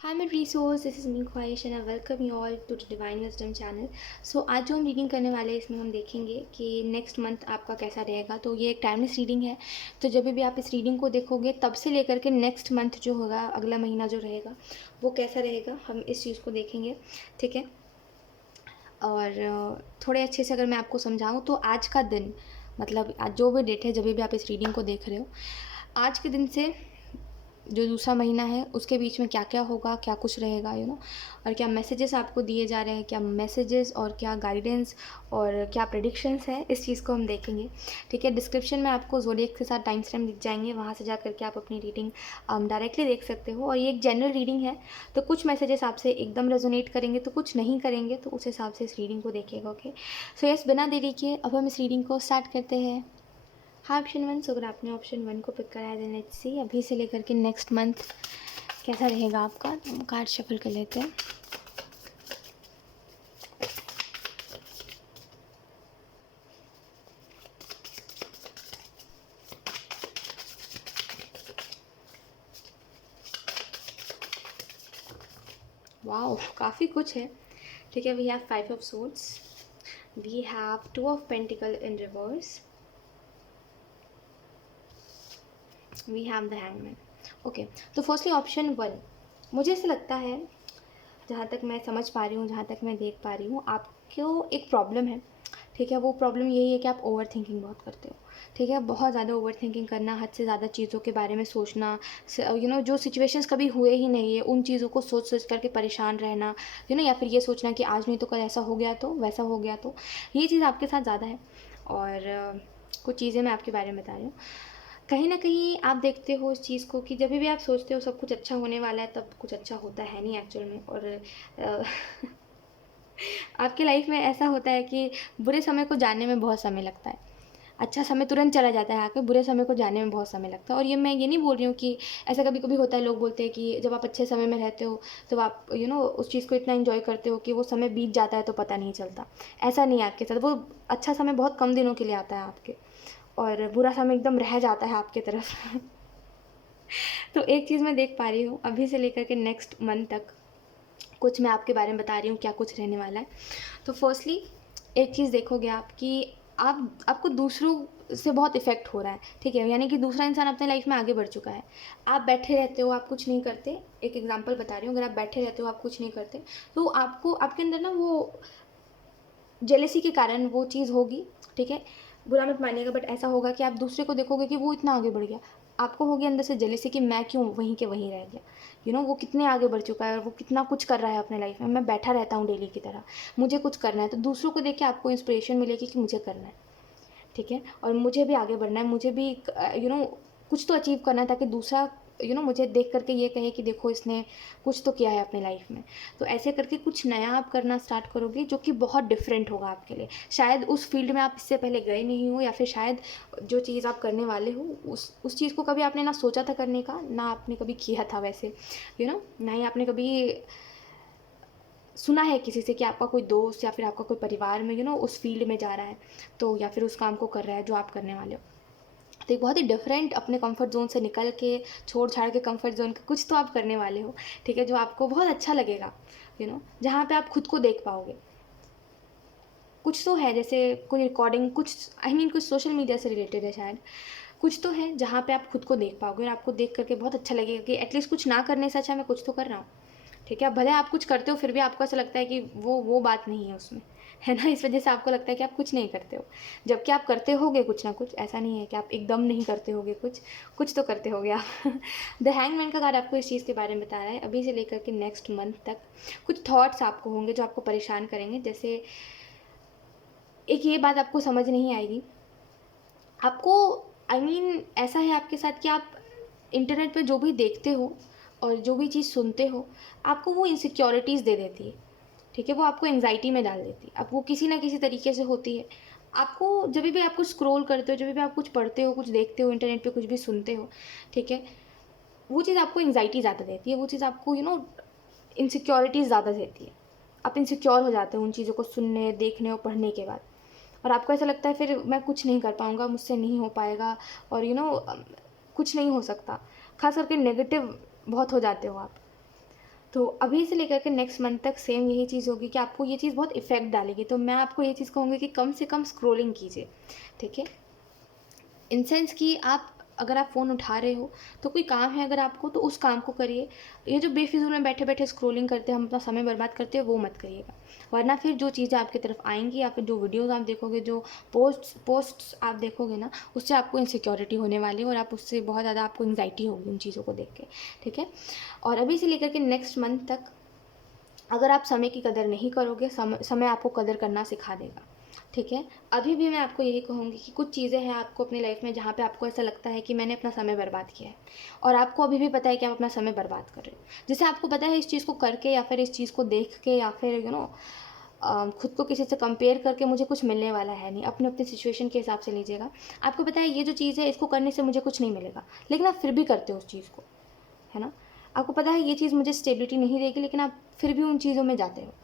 Hi my resource, this is me ख्वाहिश and I welcome you all to the Divine Wisdom channel. So आज जो हम reading करने वाले हैं इसमें हम देखेंगे कि नेक्स्ट मंथ आपका कैसा रहेगा। तो ये एक टाइमलेस रीडिंग है, तो जब भी आप इस रीडिंग को देखोगे तब से लेकर के नेक्स्ट मंथ जो होगा, अगला महीना जो रहेगा वो कैसा रहेगा, हम इस चीज़ को देखेंगे। ठीक है। और थोड़े अच्छे से अगर मैं आपको समझाऊँ तो आज का दिन, मतलब आज जो भी डेट है जब भी आप इस रीडिंग को देख रहे हो, आज के दिन से जो दूसरा महीना है उसके बीच में क्या क्या होगा, क्या कुछ रहेगा और क्या मैसेजेस आपको दिए जा रहे हैं, क्या मैसेजेस और क्या गाइडेंस और क्या प्रेडिक्शंस है, इस चीज़ को हम देखेंगे। ठीक है। डिस्क्रिप्शन में आपको ज़ोडिएक के साथ टाइम स्टैम्प दिख जाएंगे, वहाँ से जा करके आप अपनी रीडिंग डायरेक्टली देख सकते हो। और ये एक जनरल रीडिंग है, तो कुछ मैसेजेस आपसे एकदम रेजोनेट करेंगे तो कुछ नहीं करेंगे, तो उस हिसाब से इस रीडिंग को देखिएगा। ओके। सो यस, बिना देरी के अब हम इस रीडिंग को स्टार्ट करते हैं। हाँ, ऑप्शन वन। सो अगर आपने ऑप्शन वन को पिक करा है देन लेट्स सी अभी से लेकर के नेक्स्ट मंथ कैसा रहेगा आपका। तो हम कार्ड शफल कर लेते हैं। वाओ, काफ़ी कुछ है। ठीक है। We have five of swords, we have two of pentacle in reverse, we have the hangman. Okay. तो फर्स्टली ऑप्शन वन, मुझे ऐसा लगता है, जहाँ तक मैं समझ पा रही हूँ, जहाँ तक मैं देख पा रही हूँ, आपको एक प्रॉब्लम है। ठीक है। वो प्रॉब्लम यही है कि आप ओवर थिंकिंग बहुत करते हो। ठीक है। बहुत ज़्यादा ओवर थिंकिंग करना, हद से ज़्यादा चीज़ों के बारे में सोचना, जो सिचुएशंस कभी हुए ही नहीं है उन चीज़ों को सोच सोच करके परेशान रहना, या फिर ये सोचना कि आज नहीं तो कल ऐसा हो गया तो वैसा हो गया, तो ये चीज़ आपके साथ ज़्यादा है। और कुछ चीज़ें मैं आपके बारे में बता रही हूँ। कहीं ना कहीं आप देखते हो इस चीज़ को कि जब भी आप सोचते हो सब कुछ अच्छा होने वाला है, तब कुछ अच्छा होता है नहीं एक्चुअल में। और अ, आपकी लाइफ में ऐसा होता है कि बुरे समय को जानने में बहुत समय लगता है, अच्छा समय तुरंत चला जाता है आके, बुरे समय को जानने में बहुत समय लगता है। और ये मैं ये नहीं बोल रही हूँ कि ऐसा कभी कभी होता है, लोग बोलते हैं कि जब आप अच्छे समय में रहते हो तो आप उस चीज़ को इतना इन्जॉय करते हो कि वो समय बीत जाता है तो पता नहीं चलता। ऐसा नहीं है आपके साथ, वो अच्छा समय बहुत कम दिनों के लिए आता है आपके, और बुरा समय एकदम रह जाता है आपके तरफ। तो एक चीज़ मैं देख पा रही हूँ अभी से लेकर के नेक्स्ट मंथ तक, कुछ मैं आपके बारे में बता रही हूँ क्या कुछ रहने वाला है। तो फर्स्टली एक चीज़ देखोगे आप कि आपको दूसरों से बहुत इफ़ेक्ट हो रहा है। ठीक है। यानी कि दूसरा इंसान अपने लाइफ में आगे बढ़ चुका है, आप बैठे रहते हो, आप कुछ नहीं करते। एक एग्जांपल बता रही हूँ, अगर आप बैठे रहते हो, आप कुछ नहीं करते, तो आपको आपके अंदर ना वो जेलेसी के कारण वो चीज़ होगी। ठीक है। बुरा मत मानिएगा, बट ऐसा होगा कि आप दूसरे को देखोगे कि वो इतना आगे बढ़ गया, आपको होगी अंदर से जेलेसी कि मैं क्यों वहीं के वहीं रह गया। वो कितने आगे बढ़ चुका है और वो कितना कुछ कर रहा है अपने लाइफ में, मैं बैठा रहता हूँ डेली की तरह, मुझे कुछ करना है। तो दूसरों को देख के आपको इंस्पिरेशन मिलेगी कि मुझे करना है। ठीक है। और मुझे भी आगे बढ़ना है, मुझे भी कुछ तो अचीव करना है, ताकि दूसरा मुझे देख करके ये कहे कि देखो इसने कुछ तो किया है अपने लाइफ में। तो ऐसे करके कुछ नया आप करना स्टार्ट करोगे जो कि बहुत डिफरेंट होगा आपके लिए। शायद उस फील्ड में आप इससे पहले गए नहीं हो, या फिर शायद जो चीज़ आप करने वाले हो उस चीज़ को कभी आपने ना सोचा था करने का, ना आपने कभी किया था वैसे, ना ही आपने कभी सुना है किसी से कि आपका कोई दोस्त या फिर आपका कोई परिवार में उस फील्ड में जा रहा है, तो या फिर उस काम को कर रहा है जो आप करने वाले हो। तो एक बहुत ही डिफरेंट, अपने कंफर्ट जोन से निकल के, छोड़ छाड़ के कंफर्ट जोन के कुछ तो आप करने वाले हो। ठीक है। जो आपको बहुत अच्छा लगेगा, जहाँ पे आप खुद को देख पाओगे। कुछ तो है, जैसे कोई रिकॉर्डिंग, कुछ कुछ सोशल मीडिया से रिलेटेड है शायद, कुछ तो है जहाँ पे आप खुद को देख पाओगे और आपको देख करके बहुत अच्छा लगेगा कि एटलीस्ट कुछ ना करने से अच्छा मैं कुछ तो कर रहा हूँ। ठीक है। भले आप कुछ करते हो फिर भी आपको ऐसा लगता है कि वो बात नहीं है उसमें, है ना। इस वजह से आपको लगता है कि आप कुछ नहीं करते हो, जबकि आप करते होगे कुछ ना कुछ। ऐसा नहीं है कि आप एकदम नहीं करते होगे, कुछ कुछ तो करते होगे आप। द हैंगमैन का कार्ड आपको इस चीज़ के बारे में बता रहा है, अभी से लेकर के नेक्स्ट मंथ तक कुछ थॉट्स आपको होंगे जो आपको परेशान करेंगे। जैसे एक ये बात आपको समझ नहीं आएगी, आपको ऐसा है आपके साथ कि आप इंटरनेट पे जो भी देखते हो और जो भी चीज़ सुनते हो, आपको वो इनसिक्योरिटीज़ दे देती है। ठीक है। वो आपको एंग्जाइटी में डाल देती है, अब वो किसी ना किसी तरीके से होती है। आपको जब भी आप कुछ स्क्रॉल करते हो, जब भी आप कुछ पढ़ते हो, कुछ देखते हो इंटरनेट पे, कुछ भी सुनते हो, ठीक है, वो चीज़ आपको एंग्जाइटी ज़्यादा देती है, वो चीज़ आपको इनसिक्योरिटीज़ ज़्यादा देती है। आप इनसिक्योर हो जाते हो उन चीज़ों को सुनने, देखने और पढ़ने के बाद, और आपको ऐसा लगता है फिर मैं कुछ नहीं कर पाऊँगा, मुझसे नहीं हो पाएगा, और कुछ नहीं हो सकता। खास करके नेगेटिव बहुत हो जाते हो आप। तो अभी से लेकर के नेक्स्ट मंथ तक सेम यही चीज़ होगी कि आपको ये चीज़ बहुत इफ़ेक्ट डालेगी। तो मैं आपको ये चीज़ कहूँगी कि कम से कम स्क्रॉलिंग कीजिए, ठीक है? इन सेंस कि आप अगर आप फ़ोन उठा रहे हो तो कोई काम है अगर आपको, तो उस काम को करिए। ये जो बेफिज़ूल में बैठे-बैठे स्क्रॉलिंग करते हैं, हम अपना समय बर्बाद करते हैं, वो मत करिएगा। वरना फिर जो चीज़ें आपकी तरफ आएँगी या फिर जो वीडियोज़ आप देखोगे, जो पोस्ट्स आप देखोगे ना, उससे आपको इनसिक्योरिटी होने वाली है और आप उससे बहुत ज़्यादा आपको एंग्ज़ायटी होगी उन चीज़ों को देख के, ठीक है? और अभी से लेकर के नेक्स्ट मंथ तक अगर आप समय की कदर नहीं करोगे, समय आपको कदर करना सिखा देगा, ठीक है? अभी भी मैं आपको यही कहूँगी कि कुछ चीज़ें हैं आपको अपनी लाइफ में जहाँ पे आपको ऐसा लगता है कि मैंने अपना समय बर्बाद किया है, और आपको अभी भी पता है कि आप अपना समय बर्बाद कर रहे हो। जैसे आपको पता है इस चीज़ को करके या फिर इस चीज़ को देख के या फिर खुद को किसी से कंपेयर करके मुझे कुछ मिलने वाला है नहीं। अपने-अपने सिचुएशन के हिसाब से लीजिएगा। आपको पता है ये जो चीज़ है इसको करने से मुझे कुछ नहीं मिलेगा, लेकिन आप फिर भी करते हो उस चीज़ को, है ना? आपको पता है ये चीज़ मुझे स्टेबिलिटी नहीं देगी, लेकिन आप फिर भी उन चीज़ों में जाते हो।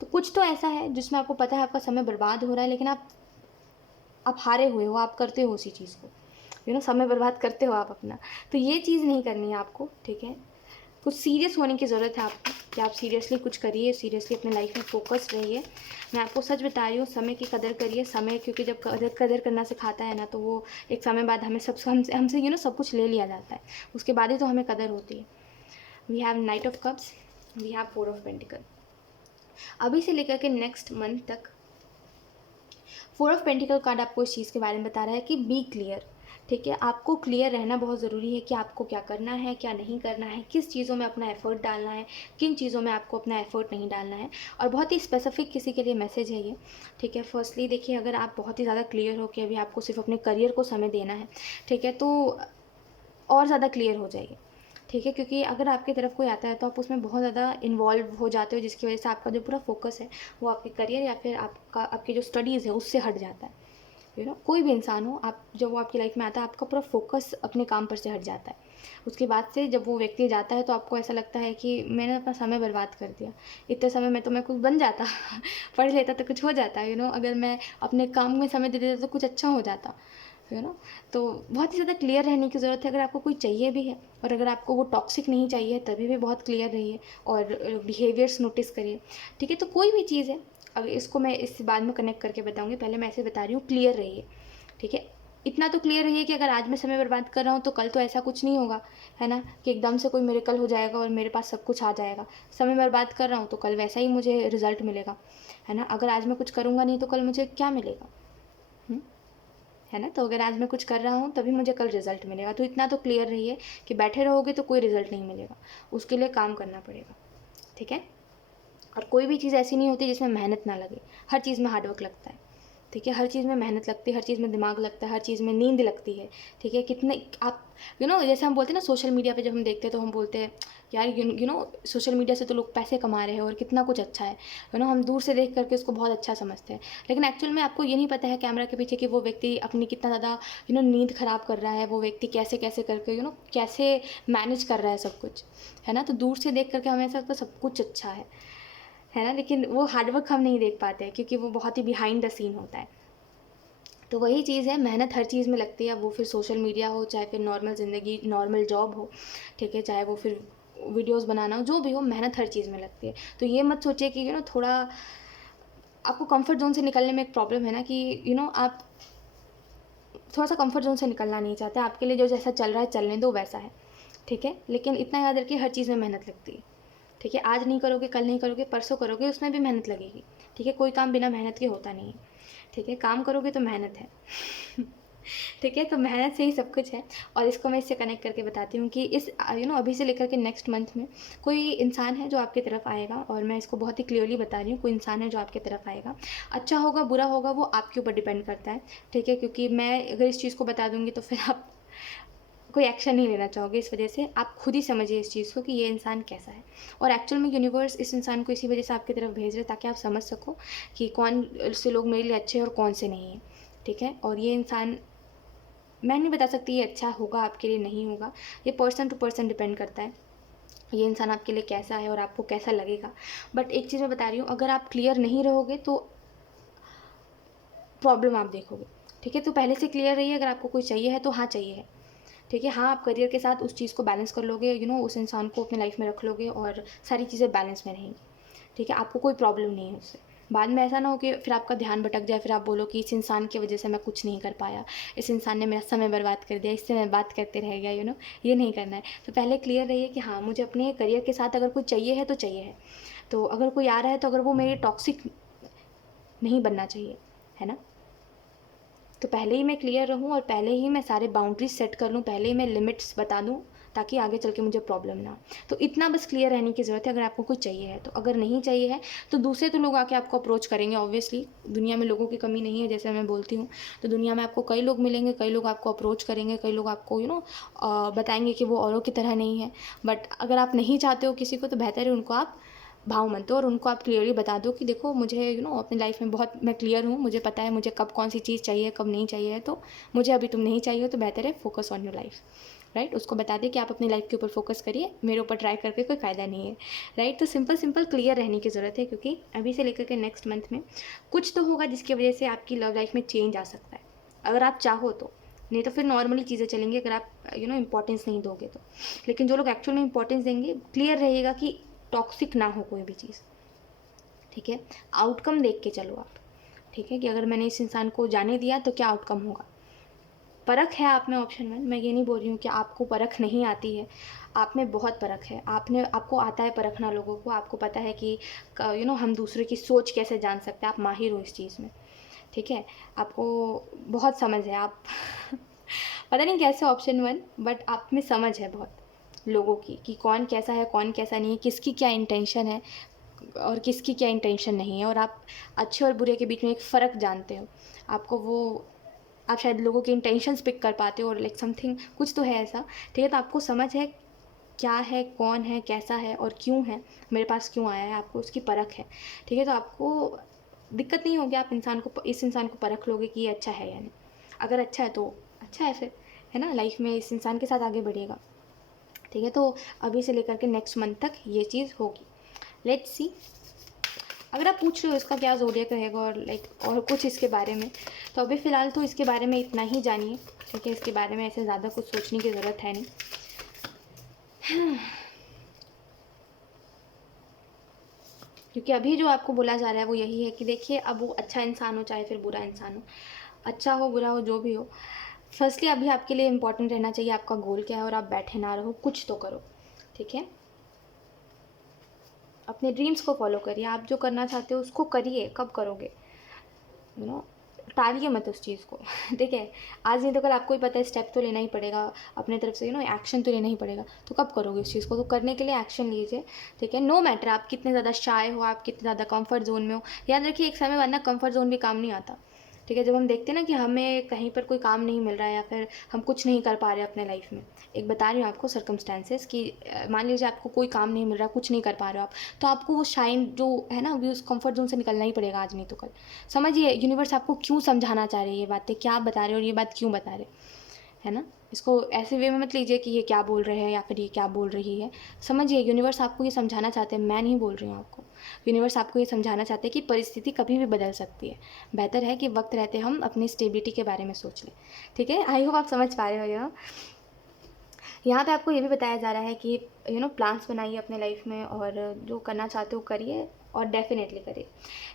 तो कुछ तो ऐसा है जिसमें आपको पता है आपका समय बर्बाद हो रहा है, लेकिन आप हारे हुए हो, आप करते हो उसी चीज़ को, समय बर्बाद करते हो आप अपना। तो ये चीज़ नहीं करनी है आपको, ठीक है? कुछ सीरियस होने की ज़रूरत है आपको कि आप सीरियसली कुछ करिए, सीरियसली अपने लाइफ में फ़ोकस्ड रहिए। मैं आपको सच बता रही हूँ, समय की कदर करिए। समय क्योंकि जब कदर करना सिखाता है ना, तो वो एक समय बाद हमें सब हमसे हमसे सब कुछ ले लिया जाता है। उसके बाद ही तो हमें कदर होती है। We have nine of cups, we have four of pentacle. अभी से लेकर के नेक्स्ट मंथ तक फोर ऑफ पेंटिकल कार्ड आपको इस चीज़ के बारे में बता रहा है कि बी क्लियर, ठीक है? आपको क्लियर रहना बहुत ज़रूरी है कि आपको क्या करना है, क्या नहीं करना है, किस चीज़ों में अपना एफर्ट डालना है, किन चीज़ों में आपको अपना एफर्ट नहीं डालना है। और बहुत ही स्पेसिफिक किसी के लिए मैसेज है ये, ठीक है? फर्स्टली देखिए, अगर आप बहुत ही ज़्यादा क्लियर हो कि अभी आपको सिर्फ अपने करियर को समय देना है, ठीक है, तो और ज़्यादा क्लियर हो जाइए, ठीक है? क्योंकि अगर आपकी तरफ कोई आता है तो आप उसमें बहुत ज़्यादा इन्वॉल्व हो जाते हो, जिसकी वजह से आपका जो पूरा फोकस है वो आपके करियर या फिर आपकी जो स्टडीज़ है उससे हट जाता है। कोई भी इंसान हो, आप जब वो आपकी लाइफ में आता है, आपका पूरा फोकस अपने काम पर से हट जाता है। उसके बाद से जब वो व्यक्ति जाता है तो आपको ऐसा लगता है कि मैंने अपना समय बर्बाद कर दिया। इतने समय में तो मैं कुछ बन जाता पढ़ लेता तो कुछ हो जाता, अगर मैं अपने काम में समय दे देता तो कुछ अच्छा हो जाता, तो बहुत ही ज़्यादा क्लियर रहने की ज़रूरत है। अगर आपको कोई चाहिए भी है और अगर आपको वो टॉक्सिक नहीं चाहिए, तभी भी बहुत क्लियर रहिए और बिहेवियर्स नोटिस करिए, ठीक है? तो कोई भी चीज़ है, अब इसको मैं इस बाद में कनेक्ट करके बताऊँगी, पहले मैं ऐसे बता रही हूँ, क्लियर रहिए, ठीक है? इतना तो क्लियर रहिए कि अगर आज मैं समय बर्बाद कर रहा हूँ तो कल तो ऐसा कुछ नहीं होगा, है ना? कि एकदम से कोई मिरेकल हो जाएगा और मेरे पास सब कुछ आ जाएगा। समय बर्बाद कर रहा हूँ तो कल वैसा ही मुझे रिजल्ट मिलेगा, है ना? अगर आज मैं कुछ करूँगा नहीं तो कल मुझे क्या मिलेगा? है ना? तो अगर आज मैं कुछ कर रहा हूँ तभी मुझे कल रिजल्ट मिलेगा। तो इतना तो क्लियर रहिए कि बैठे रहोगे तो कोई रिजल्ट नहीं मिलेगा, उसके लिए काम करना पड़ेगा, ठीक है? और कोई भी चीज़ ऐसी नहीं होती जिसमें मेहनत ना लगे। हर चीज़ में हार्डवर्क लगता है, ठीक है? हर चीज़ में मेहनत लगती है, हर चीज़ में दिमाग लगता है, हर चीज़ में नींद लगती है, ठीक है? कितने आप जैसे हम बोलते हैं ना, सोशल मीडिया पे जब हम देखते हैं तो हम बोलते हैं यार, सोशल मीडिया से तो लोग पैसे कमा रहे हैं और कितना कुछ अच्छा है, हम दूर से देख करके उसको बहुत अच्छा समझते हैं। लेकिन एक्चुअल में आपको ये नहीं पता है कैमरा के पीछे कि वो व्यक्ति अपनी कितना ज़्यादा नींद ख़राब कर रहा है, वो व्यक्ति कैसे-कैसे करके कैसे मैनेज कर रहा है सब कुछ, है ना? तो दूर से देख करके हमें ऐसा लगता है सब कुछ अच्छा है ना? लेकिन वो हार्डवर्क हम नहीं देख पाते हैं क्योंकि वो बहुत ही बिहाइंड द सीन होता है। तो वही चीज़ है, मेहनत हर चीज़ में लगती है, वो फिर सोशल मीडिया हो, चाहे फिर नॉर्मल ज़िंदगी, नॉर्मल जॉब हो, ठीक है? चाहे वो फिर वीडियोज़ बनाना हो, जो भी हो, मेहनत हर चीज़ में लगती है। तो ये मत सोचिए कि थोड़ा आपको कंफर्ट ज़ोन से निकलने में एक प्रॉब्लम है ना कि आप थोड़ा-सा कंफर्ट ज़ोन से निकलना नहीं चाहते। आपके लिए जो जैसा चल रहा है चलने दो, वैसा है, ठीक है? लेकिन इतना याद रखिए, हर चीज़ में मेहनत लगती है, ठीक है? आज नहीं करोगे, कल नहीं करोगे, परसों करोगे, उसमें भी मेहनत लगेगी, ठीक है? कोई काम बिना मेहनत के होता नहीं है, ठीक है? काम करोगे तो मेहनत है। ठीक है? तो मेहनत से ही सब कुछ है। और इसको मैं इससे कनेक्ट करके बताती हूँ कि इस अभी से लेकर के नेक्स्ट मंथ में कोई इंसान है जो आपकी तरफ आएगा, और मैं इसको बहुत ही क्लियरली बता रही हूँ, कोई इंसान है जो आपकी तरफ आएगा। अच्छा होगा, बुरा होगा, वो आपके ऊपर डिपेंड करता है, ठीक है? क्योंकि मैं अगर इस चीज़ को बता दूँगी तो फिर आप कोई एक्शन नहीं लेना चाहोगे। इस वजह से आप खुद ही समझिए इस चीज़ को कि ये इंसान कैसा है। और एक्चुअल में यूनिवर्स इस इंसान को इसी वजह से आपकी तरफ भेज रहे हैं ताकि आप समझ सको कि कौन से लोग मेरे लिए अच्छे हैं और कौन से नहीं हैं, ठीक है? और ये इंसान, मैं नहीं बता सकती ये अच्छा होगा आपके लिए, नहीं होगा, ये पर्सन टू पर्सन डिपेंड करता है, ये इंसान आपके लिए कैसा है और आपको कैसा लगेगा। बट एक चीज़ मैं बता रही हूँ, अगर आप क्लियर नहीं रहोगे तो प्रॉब्लम आप देखोगे, ठीक है? तो पहले से क्लियर रहिए, अगर आपको कोई चाहिए है तो हाँ चाहिए है, ठीक है। हाँ, आप करियर के साथ उस चीज़ को बैलेंस कर लोगे, उस इंसान को अपने लाइफ में रख लोगे और सारी चीज़ें बैलेंस में रहेंगी। ठीक है, आपको कोई प्रॉब्लम नहीं है उससे। बाद में ऐसा ना हो कि फिर आपका ध्यान भटक जाए, फिर आप बोलो कि इस इंसान की वजह से मैं कुछ नहीं कर पाया, इस इंसान ने मेरा समय बर्बाद कर दिया, इससे मैं बात करते रह गया, ये नहीं करना है। तो पहले क्लियर रहिए कि हाँ, मुझे अपने करियर के साथ अगर कोई चाहिए है तो चाहिए है। तो अगर कोई आ रहा है तो अगर वो मेरे टॉक्सिक नहीं बनना चाहिए, है ना। तो पहले ही मैं क्लियर रहूँ और पहले ही मैं सारे बाउंड्रीज सेट कर लूँ, पहले ही मैं लिमिट्स बता दूँ, ताकि आगे चल के मुझे प्रॉब्लम ना हो। तो इतना बस क्लियर रहने की ज़रूरत है अगर आपको कुछ चाहिए है तो। अगर नहीं चाहिए है तो दूसरे तो लोग आके आपको अप्रोच करेंगे, ऑब्वियसली दुनिया में लोगों की कमी नहीं है, जैसे मैं बोलती हूँ। तो दुनिया में आपको कई लोग मिलेंगे, कई लोग आपको अप्रोच करेंगे, कई लोग आपको बताएंगे कि वो औरों की तरह नहीं है। बट अगर आप नहीं चाहते हो किसी को तो बेहतर है उनको आप भाव मत दो और उनको आप क्लियरली बता दो कि देखो मुझे अपनी लाइफ में बहुत मैं क्लियर हूँ, मुझे पता है मुझे कब कौन सी चीज़ चाहिए, कब नहीं चाहिए है। तो मुझे अभी तुम नहीं चाहिए हो तो बेहतर है focus on your life, right. उसको बता दें कि आप अपनी लाइफ के ऊपर फोकस करिए, मेरे ऊपर ट्राई करके कोई फ़ायदा नहीं है, राइट। तो सिंपल क्लियर रहने की ज़रूरत है, क्योंकि अभी से लेकर के नेक्स्ट मंथ में कुछ तो होगा जिसकी वजह से आपकी लव लाइफ में चेंज आ सकता है, अगर आप चाहो तो। नहीं तो फिर नॉर्मली चीज़ें चलेंगी अगर आप इंपॉर्टेंस नहीं दोगे तो। लेकिन जो लोग एक्चुअल में इंपॉर्टेंस देंगे, क्लियर रहेगा कि टॉक्सिक ना हो कोई भी चीज़, ठीक है। आउटकम देख के चलो आप, ठीक है, कि अगर मैंने इस इंसान को जाने दिया तो क्या आउटकम होगा। परख है आप में ऑप्शन 1, मैं ये नहीं बोल रही हूँ कि आपको परख नहीं आती है, आप में बहुत परख है। आपको आता है परखना लोगों को, आपको पता है कि हम दूसरे की सोच कैसे जान सकते हैं, आप माहिर हो इस चीज़ में, ठीक है। आपको बहुत समझ है, आप पता नहीं कैसे ऑप्शन 1, बट आप में समझ है बहुत लोगों की, कि कौन कैसा है कौन कैसा नहीं है, किसकी क्या इंटेंशन है और किसकी क्या इंटेंशन नहीं है। और आप अच्छे और बुरे के बीच में एक फ़र्क जानते हो, आपको वो आप शायद लोगों के इंटेंशंस पिक कर पाते हो, और लाइक समथिंग कुछ तो है ऐसा, ठीक है। तो आपको समझ है क्या है, कौन है, कैसा है और क्यों है, मेरे पास क्यों आया है, आपको उसकी परख है, ठीक है। तो आपको दिक्कत नहीं होगी, आप इस इंसान को परख लोगे कि ये अच्छा है या नहीं। अगर अच्छा है तो अच्छा है फिर, है ना, लाइफ में इस इंसान के साथ आगे बढ़िएगा, ठीक है। तो अभी से लेकर के नेक्स्ट मंथ तक ये चीज़ होगी, लेट्स सी। अगर आप पूछ रहे हो इसका क्या ज़ोडिएक रहेगा और लाइक और कुछ इसके बारे में, तो अभी फ़िलहाल तो इसके बारे में इतना ही जानिए, ठीक है। इसके बारे में ऐसे ज़्यादा कुछ सोचने की ज़रूरत है नहीं। क्योंकि अभी जो आपको बोला जा रहा है वो यही है कि देखिए, अब वो अच्छा इंसान हो चाहे फिर बुरा इंसान हो, अच्छा हो बुरा हो जो भी हो, फर्स्टली अभी आपके लिए इम्पोर्टेंट रहना चाहिए आपका गोल क्या है, और आप बैठे ना रहो, कुछ तो करो, ठीक है। अपने ड्रीम्स को फॉलो करिए, आप जो करना चाहते हो उसको करिए। कब करोगे, टालिए मत उस चीज़ को। ठीक है, आज नहीं तो कल आपको ही पता है, स्टेप तो लेना ही पड़ेगा अपने तरफ से, एक्शन तो लेना ही पड़ेगा। तो कब करोगे उस चीज़ को, तो करने के लिए एक्शन लीजिए, ठीक है। नो मैटर आप कितने ज़्यादा शाय हो, आप कितने ज़्यादा कंफर्ट जोन में हो, याद रखिए एक समय वरना कंफर्ट जोन भी काम नहीं आता, ठीक है। जब हम देखते हैं ना कि हमें कहीं पर कोई काम नहीं मिल रहा है या फिर हम कुछ नहीं कर पा रहे अपने लाइफ में, एक बता रही हूँ आपको सर्कमस्टेंसेस कि मान लीजिए आपको कोई काम नहीं मिल रहा, कुछ नहीं कर पा रहे हो आप, तो आपको वो शाइन जो है ना, अभी उस कंफर्ट जोन से निकलना ही पड़ेगा, आज नहीं तो कल। समझिए यूनिवर्स आपको क्यों समझाना चाह रही है ये बातें, क्या आप बता रहे हो और ये बात क्यों बता रहे, है ना। इसको ऐसे वे में मत लीजिए कि ये क्या बोल रहे हैं या फिर ये क्या बोल रही है। समझिए यूनिवर्स आपको ये समझाना चाहते हैं, मैं नहीं बोल रही हूँ आपको। यूनिवर्स आपको ये समझाना चाहते हैं कि परिस्थिति कभी भी बदल सकती है, बेहतर है कि वक्त रहते हम अपनी स्टेबिलिटी के बारे में सोच लें, ठीक है। आई होप आप समझ पा रहे हो। यहाँ पे आपको ये भी बताया जा रहा है कि प्लान्स बनाइए अपने लाइफ में और जो करना चाहते हो करिए, और डेफिनेटली करिए।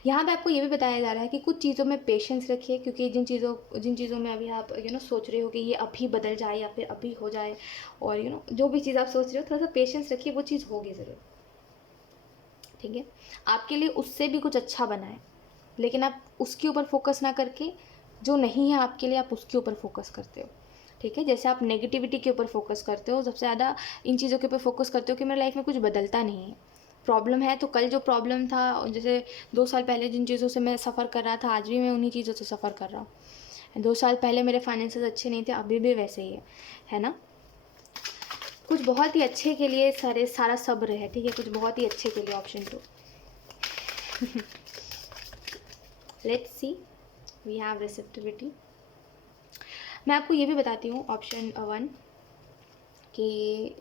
यहाँ पे आपको ये भी बताया जा रहा है कि कुछ चीज़ों में पेशेंस रखिए, क्योंकि जिन चीज़ों में अभी आप सोच रहे हो कि ये अभी बदल जाए या फिर अभी हो जाए, और जो भी चीज़ आप सोच रहे हो थोड़ा सा पेशेंस रखिए, वो चीज़ होगी ज़रूर, ठीक है। आपके लिए उससे भी कुछ अच्छा बना है, लेकिन आप उसके ऊपर फोकस ना करके जो नहीं है आपके लिए आप उसके ऊपर फोकस करते हो, ठीक है। जैसे आप नेगेटिविटी के ऊपर फोकस करते हो, सबसे ज़्यादा इन चीज़ों के ऊपर फोकस करते हो कि मेरी लाइफ में कुछ बदलता नहीं है, प्रॉब्लम है तो कल जो प्रॉब्लम था, जैसे 2 साल पहले जिन चीज़ों से मैं सफ़र कर रहा था, आज भी मैं उन्हीं चीज़ों से सफ़र कर रहा हूँ। 2 साल पहले मेरे फाइनेंसेस अच्छे नहीं थे, अभी भी वैसे ही है ना। कुछ बहुत ही अच्छे के लिए सारा सब्र है, ठीक है, कुछ बहुत ही अच्छे के लिए option 2। Let's see, we have receptivity. मैं आपको ये भी बताती हूँ ऑप्शन 1 कि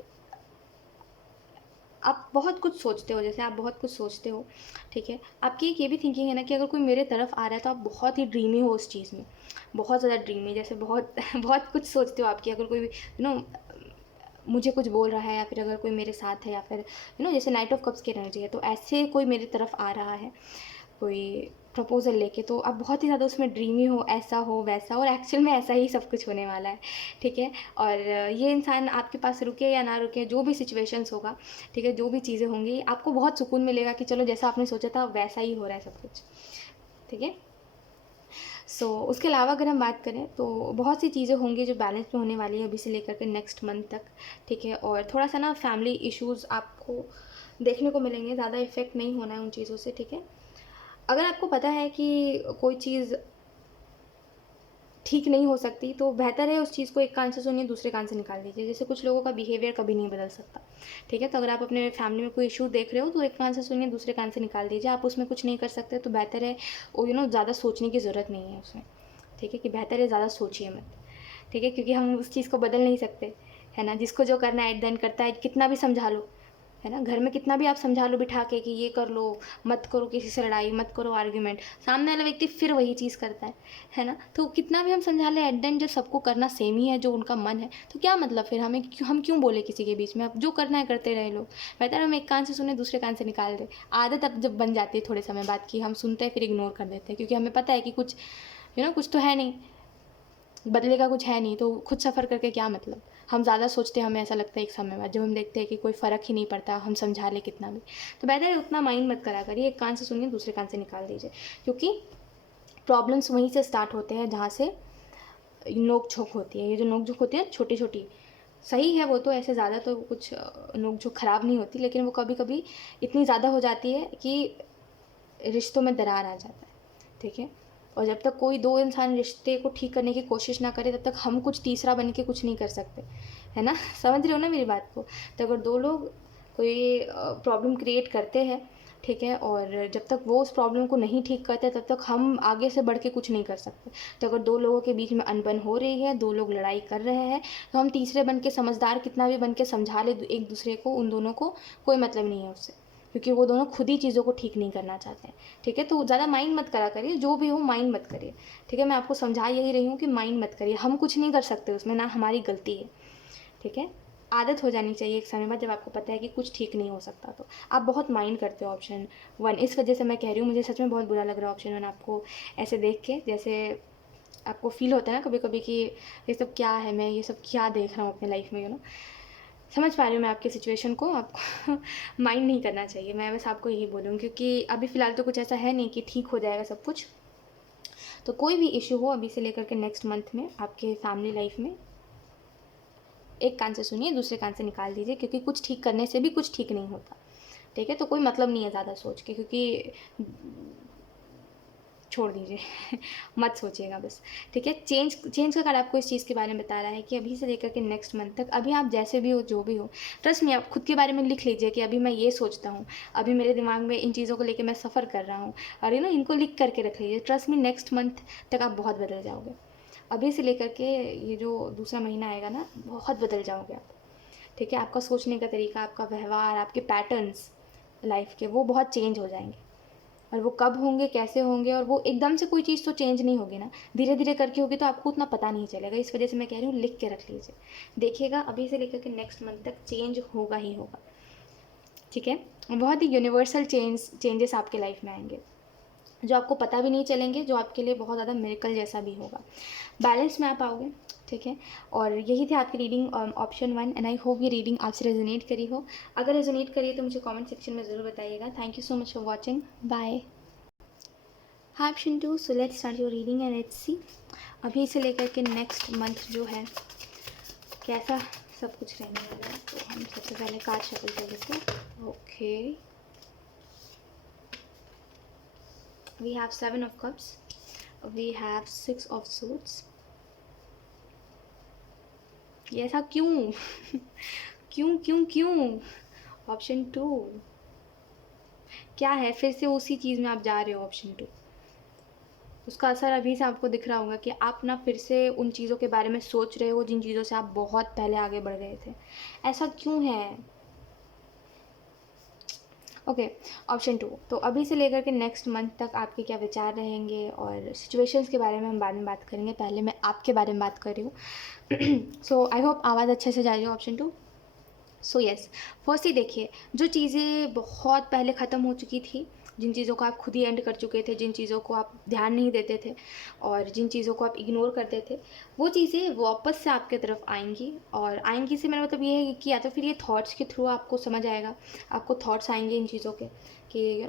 आप बहुत कुछ सोचते हो, जैसे आप बहुत कुछ सोचते हो, ठीक है। आपकी एक ये भी थिंकिंग है ना कि अगर कोई मेरे तरफ आ रहा है तो आप बहुत ही ड्रीमी हो उस चीज़ में, बहुत ज़्यादा ड्रीमी, जैसे बहुत बहुत कुछ सोचते हो आपकी, अगर कोई मुझे कुछ बोल रहा है, या फिर अगर कोई मेरे साथ है, या फिर जैसे नाइट ऑफ कप्स की एनर्जी है, तो ऐसे कोई मेरी तरफ आ रहा है, कोई प्रपोज़ल लेके, तो आप बहुत ही ज़्यादा उसमें ड्रीमी हो, ऐसा हो वैसा हो, और एक्चुअल में ऐसा ही सब कुछ होने वाला है, ठीक है। और ये इंसान आपके पास रुके या ना रुके, जो भी सिचुएशंस होगा, ठीक है, जो भी चीज़ें होंगी, आपको बहुत सुकून मिलेगा कि चलो जैसा आपने सोचा था वैसा ही हो रहा है सब कुछ, ठीक है। उसके अलावा अगर हम बात करें तो बहुत सी चीज़ें होंगी जो बैलेंस में होने वाली है अभी से लेकर के नेक्स्ट मंथ तक, ठीक है। और थोड़ा सा ना फैमिली इश्यूज़ आपको देखने को मिलेंगे, ज़्यादा इफ़ेक्ट नहीं होना है उन चीज़ों से, ठीक है। अगर आपको पता है कि कोई चीज़ ठीक नहीं हो सकती, तो बेहतर है उस चीज़ को एक कान से सुनिए, दूसरे कान से निकाल दीजिए। जैसे कुछ लोगों का बिहेवियर कभी नहीं बदल सकता, ठीक है। तो अगर आप अपने फैमिली में कोई इशू देख रहे हो तो एक कान से सुनिए, दूसरे कान से निकाल दीजिए। आप उसमें कुछ नहीं कर सकते तो बेहतर है, ज़्यादा सोचने की ज़रूरत नहीं है उसमें, ठीक है, कि बेहतर है ज़्यादा सोचिए मत, ठीक है, क्योंकि हम उस चीज़ को बदल नहीं सकते, है ना। जिसको जो करना है एट द एंड करता है, कितना भी समझा लो, है ना। घर में कितना भी आप समझा लो बिठा के कि ये कर लो, मत करो किसी से लड़ाई, मत करो आर्ग्यूमेंट, सामने वाला व्यक्ति फिर वही चीज़ करता है ना। तो कितना भी हम समझा लें, एट द एंड जब सबको करना सेम ही है, जो उनका मन है, तो क्या मतलब फिर हम क्यों बोले किसी के बीच में। अब जो करना है करते रहे लोग, बेहतर हम एक कान से सुने, दूसरे कान से निकाल दें। आदत अब जब बन जाती है थोड़े समय बाद की, हम सुनते हैं फिर इग्नोर कर देते हैं, क्योंकि हमें पता है कि कुछ कुछ तो है नहीं, बदले का कुछ है नहीं, तो खुद सफ़र करके क्या मतलब। हम ज़्यादा सोचते हैं, हमें ऐसा लगता है एक समय बाद, जब हम देखते हैं कि कोई फ़र्क ही नहीं पड़ता, हम समझा ले कितना भी, तो बेहतर है उतना माइंड मत करा करिए, एक कान से सुनिए, दूसरे कान से निकाल दीजिए। क्योंकि प्रॉब्लम्स वहीं से स्टार्ट होते हैं जहाँ से नोक झोंक होती है। ये जो नोक झोंक होती है छोटी छोटी, सही है वो तो, ऐसे ज़्यादा तो कुछ नोक झोंक ख़राब नहीं होती, लेकिन वो कभी कभी इतनी ज़्यादा हो जाती है कि रिश्तों में दरार आ जाता है, ठीक है। और जब तक कोई दो इंसान रिश्ते को ठीक करने की कोशिश ना करे, तब तक हम कुछ तीसरा बन के कुछ नहीं कर सकते, है ना। समझ रहे हो ना मेरी बात को। तो अगर दो लोग कोई प्रॉब्लम क्रिएट करते हैं, ठीक है, और जब तक वो उस प्रॉब्लम को नहीं ठीक करते, तब तक हम आगे से बढ़ के कुछ नहीं कर सकते। तो अगर दो लोगों के बीच में अनबन हो रही है, दो लोग लड़ाई कर रहे हैं, तो हम तीसरे बन के, समझदार कितना भी बन के समझा ले एक दूसरे को, उन दोनों को कोई मतलब नहीं है उससे, क्योंकि वो दोनों खुद ही चीज़ों को ठीक नहीं करना चाहते हैं, ठीक है। तो ज़्यादा माइंड मत करा करिए, जो भी हो माइंड मत करिए, ठीक है। मैं आपको समझा यही रही हूँ कि माइंड मत करिए, हम कुछ नहीं कर सकते उसमें, ना हमारी गलती है, ठीक है। आदत हो जानी चाहिए एक समय बाद, जब आपको पता है कि कुछ ठीक नहीं हो सकता। तो आप बहुत माइंड करते हो ऑप्शन वन, इस वजह से मैं कह रही हूँ, मुझे सच में बहुत बुरा लग रहा है ऑप्शन वन आपको ऐसे देख के। जैसे आपको फील होता है ना कभी कभी कि ये सब क्या है, मैं ये सब क्या देख रहा हूँ अपने लाइफ में, समझ पा रही हूँ मैं आपकी सिचुएशन को। आपको माइंड नहीं करना चाहिए, मैं बस आपको यही बोलूँ, क्योंकि अभी फ़िलहाल तो कुछ ऐसा है नहीं कि ठीक हो जाएगा सब कुछ। तो कोई भी इशू हो अभी से लेकर के नेक्स्ट मंथ में आपके फैमिली लाइफ में, एक कान से सुनिए, दूसरे कान से निकाल दीजिए, क्योंकि कुछ ठीक करने से भी कुछ ठीक नहीं होता, ठीक है। तो कोई मतलब नहीं है ज़्यादा सोच के, क्योंकि छोड़ दीजिए मत सोचिएगा बस, ठीक है। चेंज का कार्ड आपको इस चीज़ के बारे में बता रहा है कि अभी से लेकर के नेक्स्ट मंथ तक, अभी आप जैसे भी हो, जो भी हो, ट्रस्ट में आप खुद के बारे में लिख लीजिए कि अभी मैं ये सोचता हूँ, अभी मेरे दिमाग में इन चीज़ों को लेकर मैं सफ़र कर रहा हूँ, और इनको लिख करके रख लीजिए। ट्रस्ट में नेक्स्ट मंथ तक आप बहुत बदल जाओगे। अभी से लेकर के ये जो दूसरा महीना आएगा ना, बहुत बदल जाओगे आप, ठीक है। आपका सोचने का तरीका, आपका व्यवहार, आपके पैटर्न्स लाइफ के, वो बहुत चेंज हो जाएंगे। और वो कब होंगे, कैसे होंगे, और वो एकदम से कोई चीज़ तो चेंज नहीं होगी ना, धीरे धीरे करके होगी, तो आपको उतना पता नहीं चलेगा। इस वजह से मैं कह रही हूँ लिख के रख लीजिए, देखिएगा अभी से लेकर के नेक्स्ट मंथ तक चेंज होगा ही होगा, ठीक है। बहुत ही यूनिवर्सल चेंजेस आपके लाइफ में आएंगे, जो आपको पता भी नहीं चलेंगे, जो आपके लिए बहुत ज़्यादा मिरेकल जैसा भी होगा। बैलेंस में आप आओगे, ठीक है। और यही थी आपकी reading option one, and I hope ये रीडिंग आपसे रेजोनेट करी हो। अगर रेजोनेट करी है तो मुझे कमेंट सेक्शन में ज़रूर बताइएगा। Thank you so much for watching, bye. हाँ option two, so let's start your reading and let's see अभी से लेकर के नेक्स्ट मंथ जो है कैसा सब कुछ रहने वाला है। तो हम सबसे पहले कार्ड शफल कर लेते हैं। Okay, we have 7 of cups, we have 6 of suits. ये ऐसा क्यों क्यों क्यों क्यों। ऑप्शन टू, क्या है, फिर से उसी चीज़ में आप जा रहे हो। ऑप्शन टू, उसका असर अभी से आपको दिख रहा होगा कि आप ना फिर से उन चीज़ों के बारे में सोच रहे हो जिन चीज़ों से आप बहुत पहले आगे बढ़ गए थे। ऐसा क्यों है, ओके, ऑप्शन 2, तो अभी से लेकर के नेक्स्ट मंथ तक आपके क्या विचार रहेंगे और सिचुएशंस के बारे में हम बाद में बात करेंगे, पहले मैं आपके बारे में बात कर रही हूँ। सो आई होप आवाज़ अच्छे से जा रही हो। ऑप्शन 2, सो यस, फर्स्टली देखिए, जो चीज़ें बहुत पहले ख़त्म हो चुकी थी, जिन चीज़ों को आप खुद ही एंड कर चुके थे, जिन चीज़ों को आप ध्यान नहीं देते थे और जिन चीज़ों को आप इग्नोर करते थे, वो चीज़ें वापस से आपके तरफ आएंगी। और आएंगी से मेरा मतलब ये है कि या तो फिर ये थॉट्स के थ्रू आपको समझ आएगा, आपको थॉट्स आएंगे इन चीज़ों के कि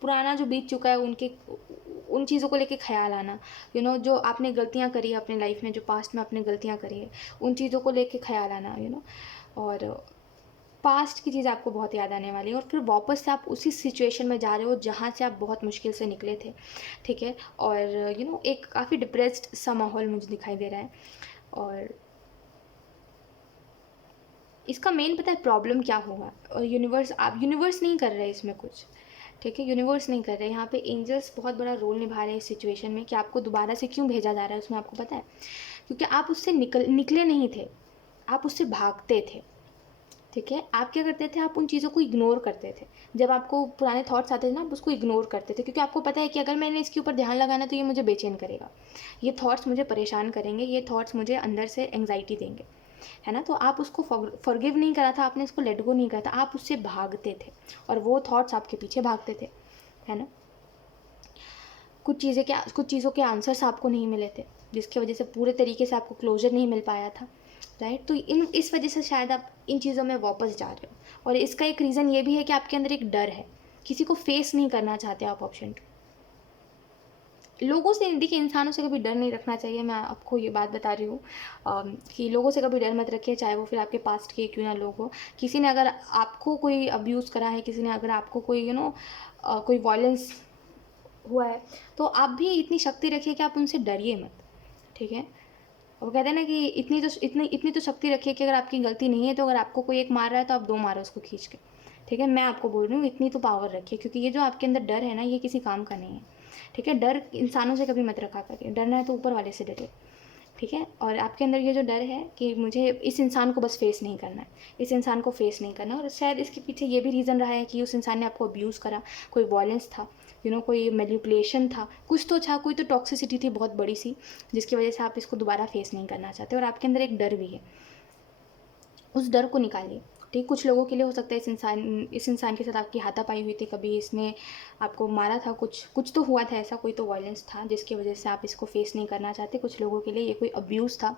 पुराना जो बीत चुका है उन चीज़ों को लेके ख्याल आना, जो आपने गलतियाँ करी है अपने लाइफ में, जो पास्ट में आपने गलतियाँ करी है, उन चीज़ों को लेके ख्याल आना, और पास्ट की चीज़ आपको बहुत याद आने वाली है और फिर वापस से आप उसी सिचुएशन में जा रहे हो जहाँ से आप बहुत मुश्किल से निकले थे, ठीक है। और एक काफ़ी डिप्रेस्ड सा माहौल मुझे दिखाई दे रहा है। और इसका मेन पता है प्रॉब्लम क्या होगा, और यूनिवर्स नहीं कर रहे इसमें कुछ, ठीक है। यूनिवर्स नहीं कर रहे, यहाँ पे एंजल्स बहुत बड़ा रोल निभा रहे हैं इस सिचुएशन में कि आपको दोबारा से क्यों भेजा जा रहा है उसमें आपको पता है, क्योंकि आप उससे निकले नहीं थे, आप उससे भागते थे, ठीक है। आप क्या करते थे, आप उन चीज़ों को इग्नोर करते थे। जब आपको पुराने थॉट्स आते थे ना, आप उसको इग्नोर करते थे, क्योंकि आपको पता है कि अगर मैंने इसके ऊपर ध्यान लगाना तो ये मुझे बेचैन करेगा, ये थॉट्स मुझे परेशान करेंगे, ये थॉट्स मुझे अंदर से एंग्जाइटी देंगे, है ना। तो आप उसको फॉरगिव नहीं करा था, आपने इसको लेट गो नहीं करा था, आप उससे भागते थे और वो थॉट्स आपके पीछे भागते थे, है ना। कुछ चीज़ों के आंसर्स आपको नहीं मिले थे, जिसकी वजह से पूरे तरीके से आपको क्लोजर नहीं मिल पाया था, राइट। तो इस वजह से शायद आप इन चीज़ों में वापस जा रहे हो। और इसका एक रीज़न ये भी है कि आपके अंदर एक डर है, किसी को फेस नहीं करना चाहते आप। ऑप्शन 2, लोगों से, देखिए इंसानों से कभी डर नहीं रखना चाहिए, मैं आपको ये बात बता रही हूँ कि लोगों से कभी डर मत रखिए, चाहे वो फिर आपके पास्ट के क्यों ना लोग हो। किसी ने अगर आपको कोई अब्यूज़ करा है, किसी ने अगर आपको कोई कोई वायलेंस हुआ है, तो आप भी इतनी शक्ति रखिए कि आप उनसे डरिए मत, ठीक है। वो कहते हैं ना कि इतनी तो शक्ति रखिए कि अगर आपकी गलती नहीं है तो अगर आपको कोई एक मार रहा है तो आप 2 मारो उसको खींच के, ठीक है। मैं आपको बोल रही हूँ इतनी तो पावर रखिए, क्योंकि ये जो आपके अंदर डर है ना, ये किसी काम का नहीं है, ठीक है। डर इंसानों से कभी मत रखा करिए, डरना है तो ऊपर वाले से डरिए, ठीक है। और आपके अंदर ये जो डर है कि मुझे इस इंसान को बस फेस नहीं करना है, इस इंसान को फेस नहीं करना, और शायद इसके पीछे ये भी रीज़न रहा है कि उस इंसान ने आपको अब्यूज़ करा, कोई वॉयलेंस था, कोई मैनिपुलेशन था, कुछ तो था, कोई तो टॉक्सिसिटी थी बहुत बड़ी सी, जिसकी वजह से आप इसको दोबारा फेस नहीं करना चाहते, और आपके अंदर एक डर भी है। उस डर को निकालिए, ठीक। कुछ लोगों के लिए हो सकता है इस इंसान के साथ आपकी हाथापाई हुई थी, कभी इसने आपको मारा था, कुछ तो हुआ था ऐसा, कोई तो वायलेंस था जिसकी वजह से आप इसको फेस नहीं करना चाहते। कुछ लोगों के लिए ये कोई अब्यूज़ था,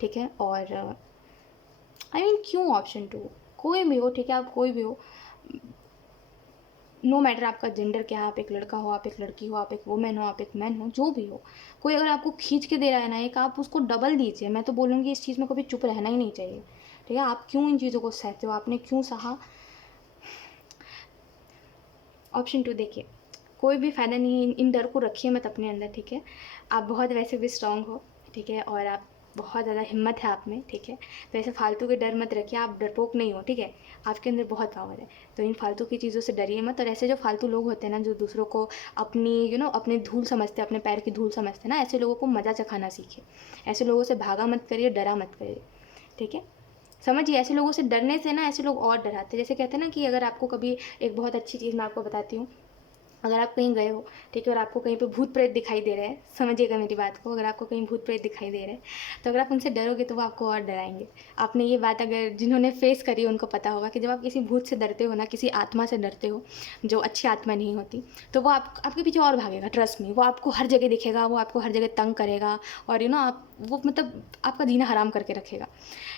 ठीक है। और क्यों ऑप्शन 2, कोई भी हो, ठीक है, आप कोई भी हो, नो मैटर आपका जेंडर क्या है, आप एक लड़का हो, आप एक लड़की हो, आप एक वुमेन हो, आप एक मैन हो, जो भी हो, कोई अगर आपको खींच के दे रहा है ना एक, आप उसको डबल दीजिए। मैं तो बोलूँगी इस चीज़ में कभी चुप रहना ही नहीं चाहिए, ठीक है। आप क्यों इन चीज़ों को सहते हो, आपने क्यों सहा। ऑप्शन 2 देखिए, कोई भी फ़ायदा नहीं है, इन डर को रखिए मत अपने अंदर, ठीक है। आप बहुत वैसे भी स्ट्रॉन्ग हो, ठीक है, और आप बहुत ज़्यादा हिम्मत है आप में, ठीक है। तो ऐसे फालतू के डर मत रखिए, आप डरपोक नहीं हो, ठीक है। आपके अंदर बहुत पावर है, तो इन फालतू की चीज़ों से डरिए मत। और ऐसे जो फालतू लोग होते हैं ना, जो दूसरों को अपनी अपने धूल समझते हैं, अपने पैर की धूल समझते हैं ना, ऐसे लोगों को मज़ा चखाना सीखिए। ऐसे लोगों से भागा मत करिए, डरा मत करिए, ठीक है। समझिए, ऐसे लोगों से डरने से ना ऐसे लोग और डराते हैं। जैसे कहते हैं ना कि अगर आपको कभी, एक बहुत अच्छी चीज़ मैं आपको बताती हूँ, अगर आप कहीं गए हो, ठीक है, और आपको कहीं पे भूत प्रेत दिखाई दे रहे हैं, समझिएगा मेरी बात को, अगर आपको कहीं भूत प्रेत दिखाई दे रहे हैं, तो अगर आप उनसे डरोगे तो वो आपको और डराएंगे। आपने ये बात अगर जिन्होंने फेस करी उनको पता होगा कि जब आप किसी भूत से डरते हो ना, किसी आत्मा से डरते हो जो अच्छी आत्मा नहीं होती, तो वो आपके पीछे और भागेगा, ट्रस्ट मी। वो आपको हर जगह दिखेगा, वो आपको हर जगह तंग करेगा, और आप वो मतलब आपका जीना हराम करके रखेगा,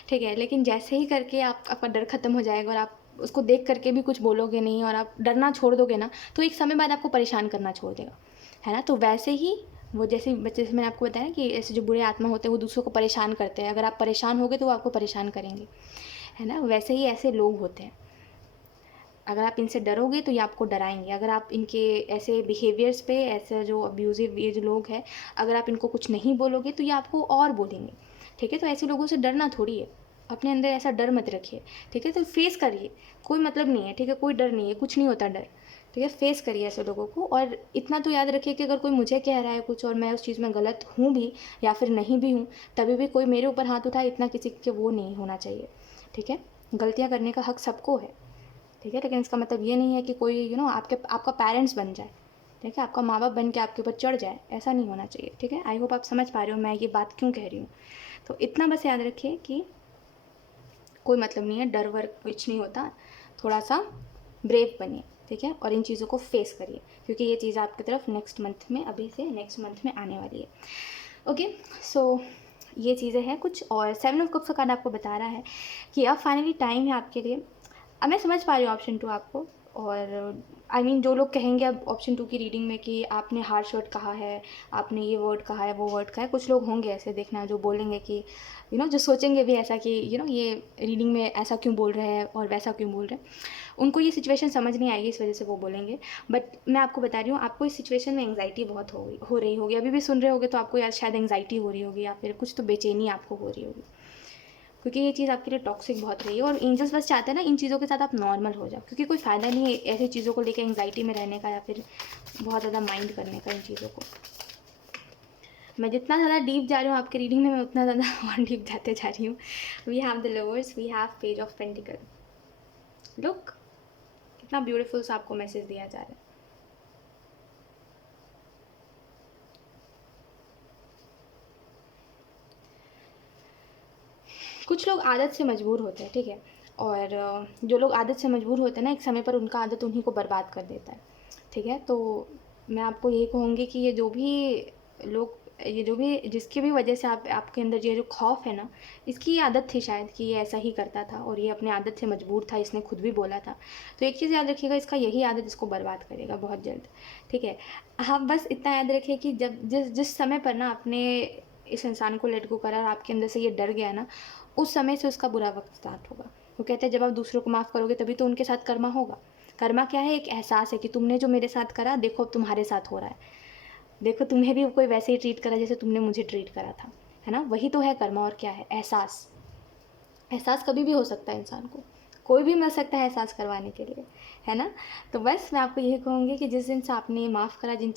ठीक है। लेकिन जैसे ही करके आपका डर ख़त्म हो जाएगा और आप उसको देख करके भी कुछ बोलोगे नहीं और आप डरना छोड़ दोगे ना, तो एक समय बाद आपको परेशान करना छोड़ देगा, है ना। तो वैसे ही वो जैसे मैंने आपको बताया कि ऐसे जो बुरे आत्मा होते हैं वो दूसरों को परेशान करते हैं, अगर आप परेशान होगे तो वो आपको परेशान करेंगे, है ना। वैसे ही ऐसे लोग होते हैं, अगर आप इनसे डरोगे तो ये आपको डराएंगे। अगर आप इनके ऐसे बिहेवियर्स पे, ऐसे जो अब्यूज़िव ये जो लोग हैं, अगर आप इनको कुछ नहीं बोलोगे तो ये आपको और बोलेंगे, ठीक है। तो ऐसे लोगों से डरना थोड़ी है, अपने अंदर ऐसा डर मत रखिए, ठीक है। तो फेस करिए, कोई मतलब नहीं है, ठीक है, कोई डर नहीं है, कुछ नहीं होता डर, ठीक है। फेस करिए ऐसे लोगों को, और इतना तो याद रखिए कि अगर कोई मुझे कह रहा है कुछ और मैं उस चीज़ में गलत हूँ भी या फिर नहीं भी हूँ, तभी भी कोई मेरे ऊपर हाथ उठाए, इतना किसी के वो नहीं होना चाहिए, ठीक है। गलतियाँ करने का हक सबको है, ठीक है। लेकिन इसका मतलब ये नहीं है कि कोई आपका पेरेंट्स बन जाए, ठीक है, आपका माँ बाप बन के आपके ऊपर चढ़ जाए, ऐसा नहीं होना चाहिए, ठीक है। आई होप आप समझ पा रहे हो मैं ये बात क्यों कह रही हूँ। तो इतना बस याद रखिए कि कोई मतलब नहीं है, डर वर कुछ नहीं होता, थोड़ा सा ब्रेव बनिए, ठीक है, और इन चीज़ों को फेस करिए, क्योंकि ये चीज़ आपकी तरफ नेक्स्ट मंथ में, अभी से नेक्स्ट मंथ में आने वाली है। ओके, सो ये चीज़ें हैं कुछ। और 7 ऑफ कप्स का कार्ड आपको बता रहा है कि अब फाइनली टाइम है आपके लिए। अब मैं समझ पा रही हूँ ऑप्शन 2 आपको, और आई मीन जो लोग कहेंगे अब ऑप्शन 2 की रीडिंग में कि आपने हार्श वर्ड कहा है, आपने ये वर्ड कहा है, वो वर्ड कहा है, कुछ लोग होंगे ऐसे, देखना, जो बोलेंगे कि जो सोचेंगे भी ऐसा कि ये रीडिंग में ऐसा क्यों बोल रहे हैं और वैसा क्यों बोल रहे हैं। उनको ये सिचुएशन समझ नहीं आएगी, इस वजह से वो बोलेंगे। बट मैं आपको बता रही हूँ, आपको इस सिचुएशन में एंग्जाइटी बहुत हो रही होगी, अभी भी सुन रहे होगे तो आपको यार शायद एंग्जाइटी हो रही होगी, या फिर कुछ तो बेचैनी आपको हो रही होगी, क्योंकि ये चीज़ आपके लिए टॉक्सिक बहुत रही है। और एंजल्स बस चाहते हैं ना इन चीज़ों के साथ आप नॉर्मल हो जाओ, क्योंकि कोई फ़ायदा नहीं है ऐसी चीज़ों को लेकर एंग्जाइटी में रहने का, या फिर बहुत ज़्यादा माइंड करने का इन चीज़ों को। मैं जितना ज़्यादा डीप जा रही हूँ आपके रीडिंग में, मैं उतना ज़्यादा और डीप जाते जा रही हूँ। We have the lovers, we have page of pentacle. Look, कितना ब्यूटीफुल सा आपको मैसेज दिया जा रहा है। कुछ लोग आदत से मजबूर होते हैं, ठीक है, और जो लोग आदत से मजबूर होते हैं ना, एक समय पर उनका आदत उन्हीं को बर्बाद कर देता है, ठीक है। तो मैं आपको यही कहूँगी कि ये जो भी जिसकी भी वजह से आपके अंदर ये जो खौफ है ना, इसकी आदत थी शायद कि ये ऐसा ही करता था, और ये अपने आदत से मजबूर था, इसने खुद भी बोला था। तो एक चीज़ याद रखिएगा, इसका यही आदत इसको बर्बाद करेगा बहुत जल्द, ठीक है। हाँ, बस इतना याद रखिए कि जब जिस समय पर ना आपने इस इंसान को लेट गो करा और आपके अंदर से ये डर गया ना, उस समय से उसका बुरा वक्त स्टार्ट होगा। वो कहते हैं जब आप दूसरों को माफ़ करोगे तभी तो उनके साथ कर्मा होगा। कर्मा क्या है? एक एहसास है कि तुमने जो मेरे साथ करा, देखो अब तुम्हारे साथ हो रहा है, देखो तुम्हें भी कोई वैसे ही ट्रीट करा जैसे तुमने मुझे ट्रीट करा था, है ना। वही तो है कर्मा, और क्या है? एहसास। एहसास कभी भी हो सकता है इंसान को, कोई भी मिल सकता है एहसास करवाने के लिए, है ना। तो बस मैं आपको यही कहूँगी कि जिस दिन से आपने माफ़ करा, जिन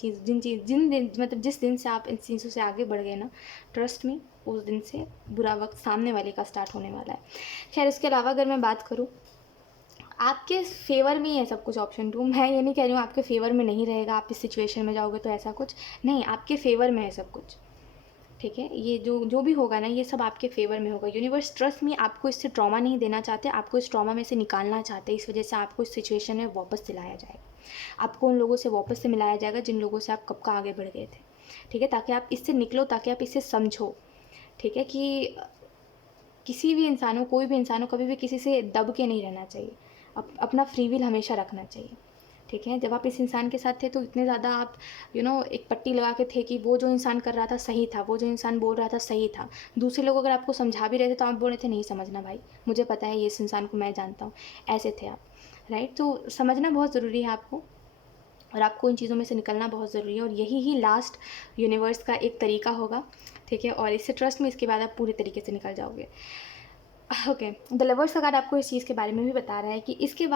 दिन मतलब जिस दिन से आप इन चीज़ों से आगे बढ़ गए ना, ट्रस्ट मी, उस दिन से बुरा वक्त सामने वाले का स्टार्ट होने वाला है। खैर, इसके अलावा अगर मैं बात करूँ, आपके फेवर में ही है सब कुछ। ऑप्शन 2, मैं ये नहीं कह रही हूँ आपके फेवर में नहीं रहेगा, आप इस सिचुएशन में जाओगे तो ऐसा कुछ नहीं, आपके फेवर में है सब कुछ, ठीक है। ये जो भी होगा ना, ये सब आपके फेवर में होगा। यूनिवर्स, ट्रस्ट में, आपको इससे ट्रॉमा नहीं देना चाहते, आपको इस ट्रॉमा में से निकालना चाहते, इस वजह से आपको इस सिचुएशन में वापस दिलाया जाएगा, आपको उन लोगों से वापस से मिलाया जाएगा जिन लोगों से आप कब का आगे बढ़ गए थे, ठीक है, ताकि आप इससे निकलो, ताकि आप इससे समझो, ठीक है, कि किसी भी इंसान को, कोई भी इंसान को कभी भी किसी से दब के नहीं रहना चाहिए, अपना फ्री विल हमेशा रखना चाहिए, ठीक है। जब आप इस इंसान के साथ थे तो इतने ज़्यादा आप एक पट्टी लगा के थे कि वो जो इंसान कर रहा था सही था, वो जो इंसान बोल रहा था सही था। दूसरे लोग अगर आपको समझा भी रहे थे तो आप बोल रहे थे नहीं समझना भाई, मुझे पता है, ये इस इंसान को मैं जानता हूँ, ऐसे थे आप, राइट। तो समझना बहुत ज़रूरी है आपको, और आपको इन चीज़ों में से निकलना बहुत ज़रूरी है, और यही ही लास्ट यूनिवर्स का एक तरीका होगा, ठीक है। और इससे ट्रस्ट में, इसके बाद आप पूरे तरीके से निकल जाओगे। ओके, द लवर्स का कार्ड आपको इस चीज़ के बारे में भी बता रहा है कि उसके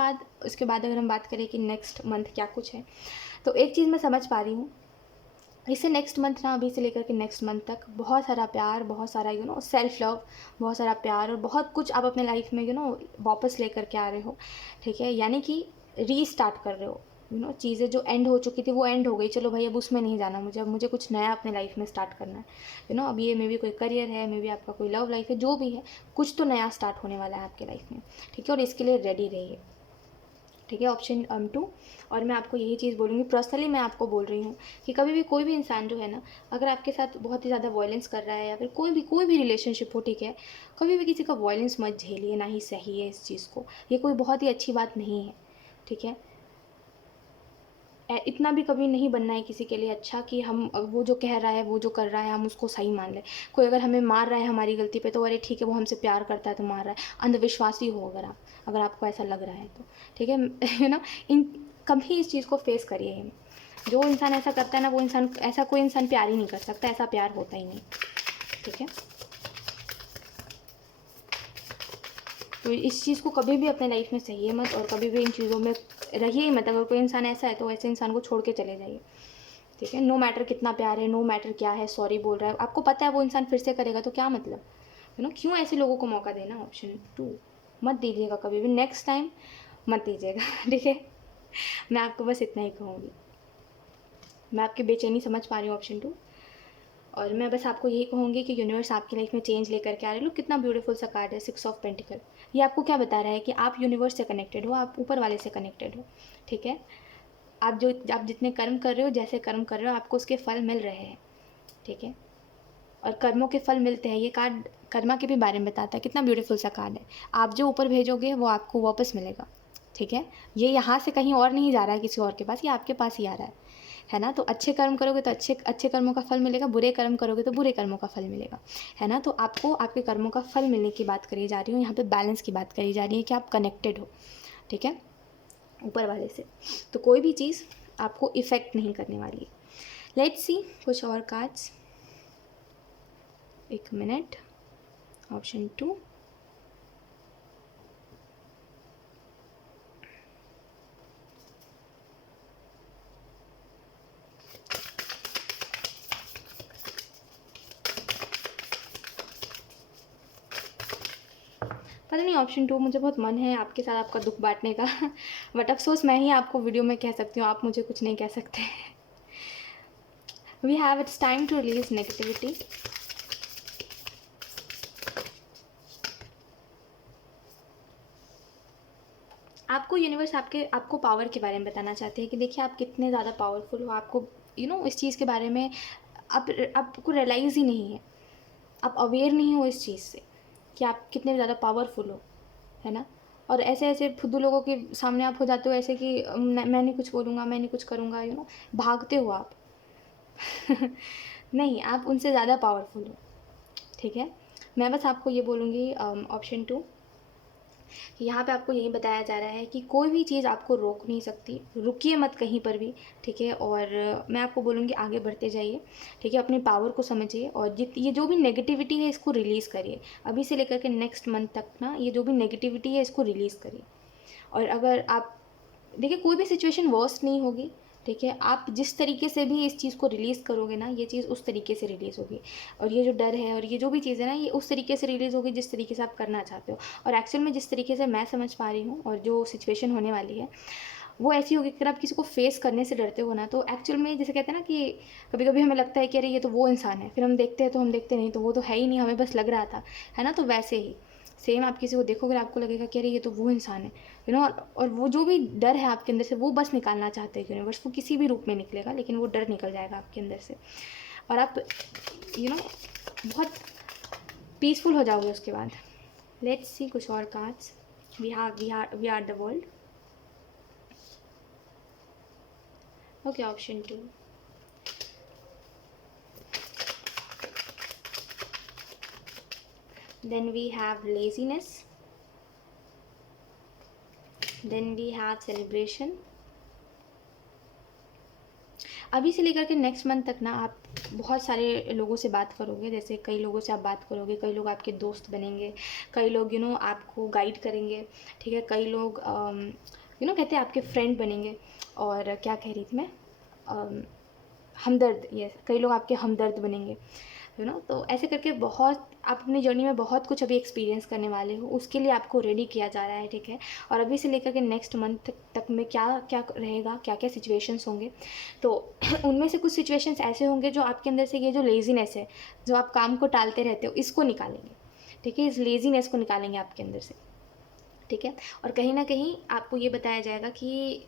बाद अगर हम बात करें कि नेक्स्ट मंथ क्या कुछ है, तो एक चीज़ मैं समझ पा रही हूँ, इससे नेक्स्ट मंथ ना, अभी से लेकर के नेक्स्ट मंथ तक बहुत सारा प्यार, बहुत सारा सेल्फ लव, बहुत सारा प्यार और बहुत कुछ आप अपने लाइफ में वापस लेकर के आ रहे हो, ठीक है। यानी कि रीस्टार्ट कर रहे हो, चीज़ें जो एंड हो चुकी थी वो एंड हो गई, चलो भाई अब उसमें नहीं जाना मुझे, अब मुझे कुछ नया अपने लाइफ में स्टार्ट करना है, अब ये मे बी कोई करियर है, मे बी आपका कोई लव लाइफ है, जो भी है, कुछ तो नया स्टार्ट होने वाला है आपके लाइफ में, ठीक है। और इसके लिए रेडी रहिए, ठीक है। ऑप्शन 2, और मैं आपको यही चीज़ बोलूँगी, पर्सनली मैं आपको बोल रही हूँ कि कभी भी कोई भी इंसान जो है ना, अगर आपके साथ बहुत ही ज़्यादा वायलेंस कर रहा है, या फिर कोई भी रिलेशनशिप हो, ठीक है, कभी भी किसी का वायलेंस मत झेलिए, ना ही सही है इस चीज़ को, ये कोई बहुत ही अच्छी बात नहीं है, ठीक है। इतना भी कभी नहीं बनना है किसी के लिए अच्छा कि हम वो जो कह रहा है, वो जो कर रहा है, हम उसको सही मान लें। कोई अगर हमें मार रहा है हमारी गलती पे, तो अरे ठीक है, वो हमसे प्यार करता है तो मार रहा है, अंधविश्वासी हो अगर आपको ऐसा लग रहा है तो, ठीक है। इन कभी इस चीज़ को फेस करिए। जो इंसान ऐसा करता है ना, वो इंसान, ऐसा कोई इंसान प्यार ही नहीं कर सकता, ऐसा प्यार होता ही नहीं, ठीक है। तो इस चीज़ को कभी भी अपने लाइफ में सहिए मत, और कभी भी इन चीज़ों में रहिए ही मत। अगर कोई इंसान ऐसा है तो ऐसे इंसान को छोड़ के चले जाइए, ठीक है। नो मैटर कितना प्यार है, नो मैटर क्या है, सॉरी बोल रहा है, आपको पता है वो इंसान फिर से करेगा तो क्या मतलब, क्यों ऐसे लोगों को मौका देना। ऑप्शन 2, मत दीजिएगा कभी भी। नेक्स्ट टाइम मत दीजिएगा। ठीक है, मैं आपको बस इतना ही कहूँगी। मैं आपकी बेचैनी समझ पा रही हूँ ऑप्शन 2, और मैं बस आपको यही कहूँगी कि यूनिवर्स आपकी लाइफ में चेंज लेकर के आ रहे हैं। लोग कितना ब्यूटीफुल सा कार्ड है, 6 ऑफ पेंटिकल। ये आपको क्या बता रहा है कि आप यूनिवर्स से कनेक्टेड हो, आप ऊपर वाले से कनेक्टेड हो। ठीक है, आप जितने कर्म कर रहे हो, जैसे कर्म कर रहे हो, आपको उसके फल मिल रहे हैं। ठीक है, और कर्मों के फल मिलते हैं। ये कार्ड कर्मा के भी बारे में बताता है, कितना ब्यूटीफुल सा कार्ड है। आप जो ऊपर भेजोगे वो आपको वापस मिलेगा। ठीक है, ये यहाँ से कहीं और नहीं जा रहा है किसी और के पास, ये आपके पास ही आ रहा है ना। तो अच्छे कर्म करोगे तो अच्छे अच्छे कर्मों का फल मिलेगा, बुरे कर्म करोगे तो बुरे कर्मों का फल मिलेगा, है ना। तो आपको आपके कर्मों का फल मिलने की बात करी जा रही है, यहाँ पे बैलेंस की बात करी जा रही है कि आप कनेक्टेड हो। ठीक है, ऊपर वाले से, तो कोई भी चीज़ आपको इफ़ेक्ट नहीं करने वाली है। लेट्स सी कुछ और कार्ड्स, एक मिनट। ऑप्शन 2, पता नहीं ऑप्शन 2, मुझे बहुत मन है आपके साथ आपका दुख बांटने का बट अफसोस मैं ही आपको वीडियो में कह सकती हूँ, आप मुझे कुछ नहीं कह सकते। We have its time to release negativity. आपको यूनिवर्स आपको पावर के बारे में बताना चाहते हैं कि देखिए आप कितने ज़्यादा पावरफुल हो। आपको इस चीज़ के बारे में आपको रियलाइज़ ही नहीं है, आप अवेयर नहीं हो इस चीज़ से कि आप कितने ज़्यादा पावरफुल हो, है ना। और ऐसे ऐसे फुद्दू लोगों के सामने आप हो जाते हो ऐसे कि मैं नहीं कुछ बोलूँगा, मैं नहीं कुछ करूँगा, भागते हो आप। नहीं, आप उनसे ज़्यादा पावरफुल हो। ठीक है, मैं बस आपको ये बोलूँगी ऑप्शन 2 कि यहाँ पे आपको यही बताया जा रहा है कि कोई भी चीज़ आपको रोक नहीं सकती, रुकिए मत कहीं पर भी। ठीक है, और मैं आपको बोलूँगी आगे बढ़ते जाइए। ठीक है, अपनी पावर को समझिए, और ये जो भी नेगेटिविटी है इसको रिलीज़ करिए। अभी से लेकर के नेक्स्ट मंथ तक ना, ये जो भी नेगेटिविटी है इसको रिलीज़ करिए। और अगर आप देखिए, कोई भी सिचुएशन वर्स्ट नहीं होगी। ठीक है, आप जिस तरीके से भी इस चीज़ को रिलीज़ करोगे ना, ये चीज़ उस तरीके से रिलीज़ होगी। और ये जो डर है और ये जो भी चीज़ है ना, ये उस तरीके से रिलीज़ होगी जिस तरीके से आप करना चाहते हो। और एक्चुअल में जिस तरीके से मैं समझ पा रही हूँ और जो सिचुएशन होने वाली है वो ऐसी होगी, अगर आप किसी को फेस करने से डरते हो ना, तो एक्चुअल में जैसे कहते हैं ना कि कभी कभी हमें लगता है कि अरे ये तो वो इंसान है, फिर हम देखते हैं तो हम देखते नहीं तो वो तो है ही नहीं, हमें बस लग रहा था, है ना। तो वैसे ही सेम आप किसी को देखोगे आपको लगेगा कि अरे ये तो वो इंसान है, और वो जो भी डर है आपके अंदर से वो बस निकालना चाहते हैं यूनिवर्स। वो किसी भी रूप में निकलेगा लेकिन वो डर निकल जाएगा आपके अंदर से, और आप बहुत पीसफुल हो जाओगे उसके बाद। लेट्स सी कुछ और cards. We are the world. Okay, option 2, then we have laziness, then we have celebration। अभी से लेकर के नेक्स्ट मंथ तक ना आप बहुत सारे लोगों से बात करोगे, जैसे कई लोगों से आप बात करोगे, कई लोग आपके दोस्त बनेंगे, कई लोग आपको गाइड करेंगे। ठीक है, कई लोग कहते हैं आपके फ्रेंड बनेंगे। और क्या कह रही थी मैं, हमदर्द, यस, कई लोग आपके हमदर्द बनेंगे। तो ऐसे करके बहुत आप अपनी जर्नी में बहुत कुछ अभी एक्सपीरियंस करने वाले हो, उसके लिए आपको रेडी किया जा रहा है। ठीक है, और अभी से लेकर के नेक्स्ट मंथ तक में क्या क्या रहेगा, क्या क्या सिचुएशंस होंगे, तो उनमें से कुछ सिचुएशंस ऐसे होंगे जो आपके अंदर से ये जो लेज़ीनेस है, जो आप काम को टालते रहते हो, इसको निकालेंगे। ठीक है, इस लेज़ीनेस को निकालेंगे आपके अंदर से। ठीक है, और कहीं ना कहीं आपको ये बताया जाएगा कि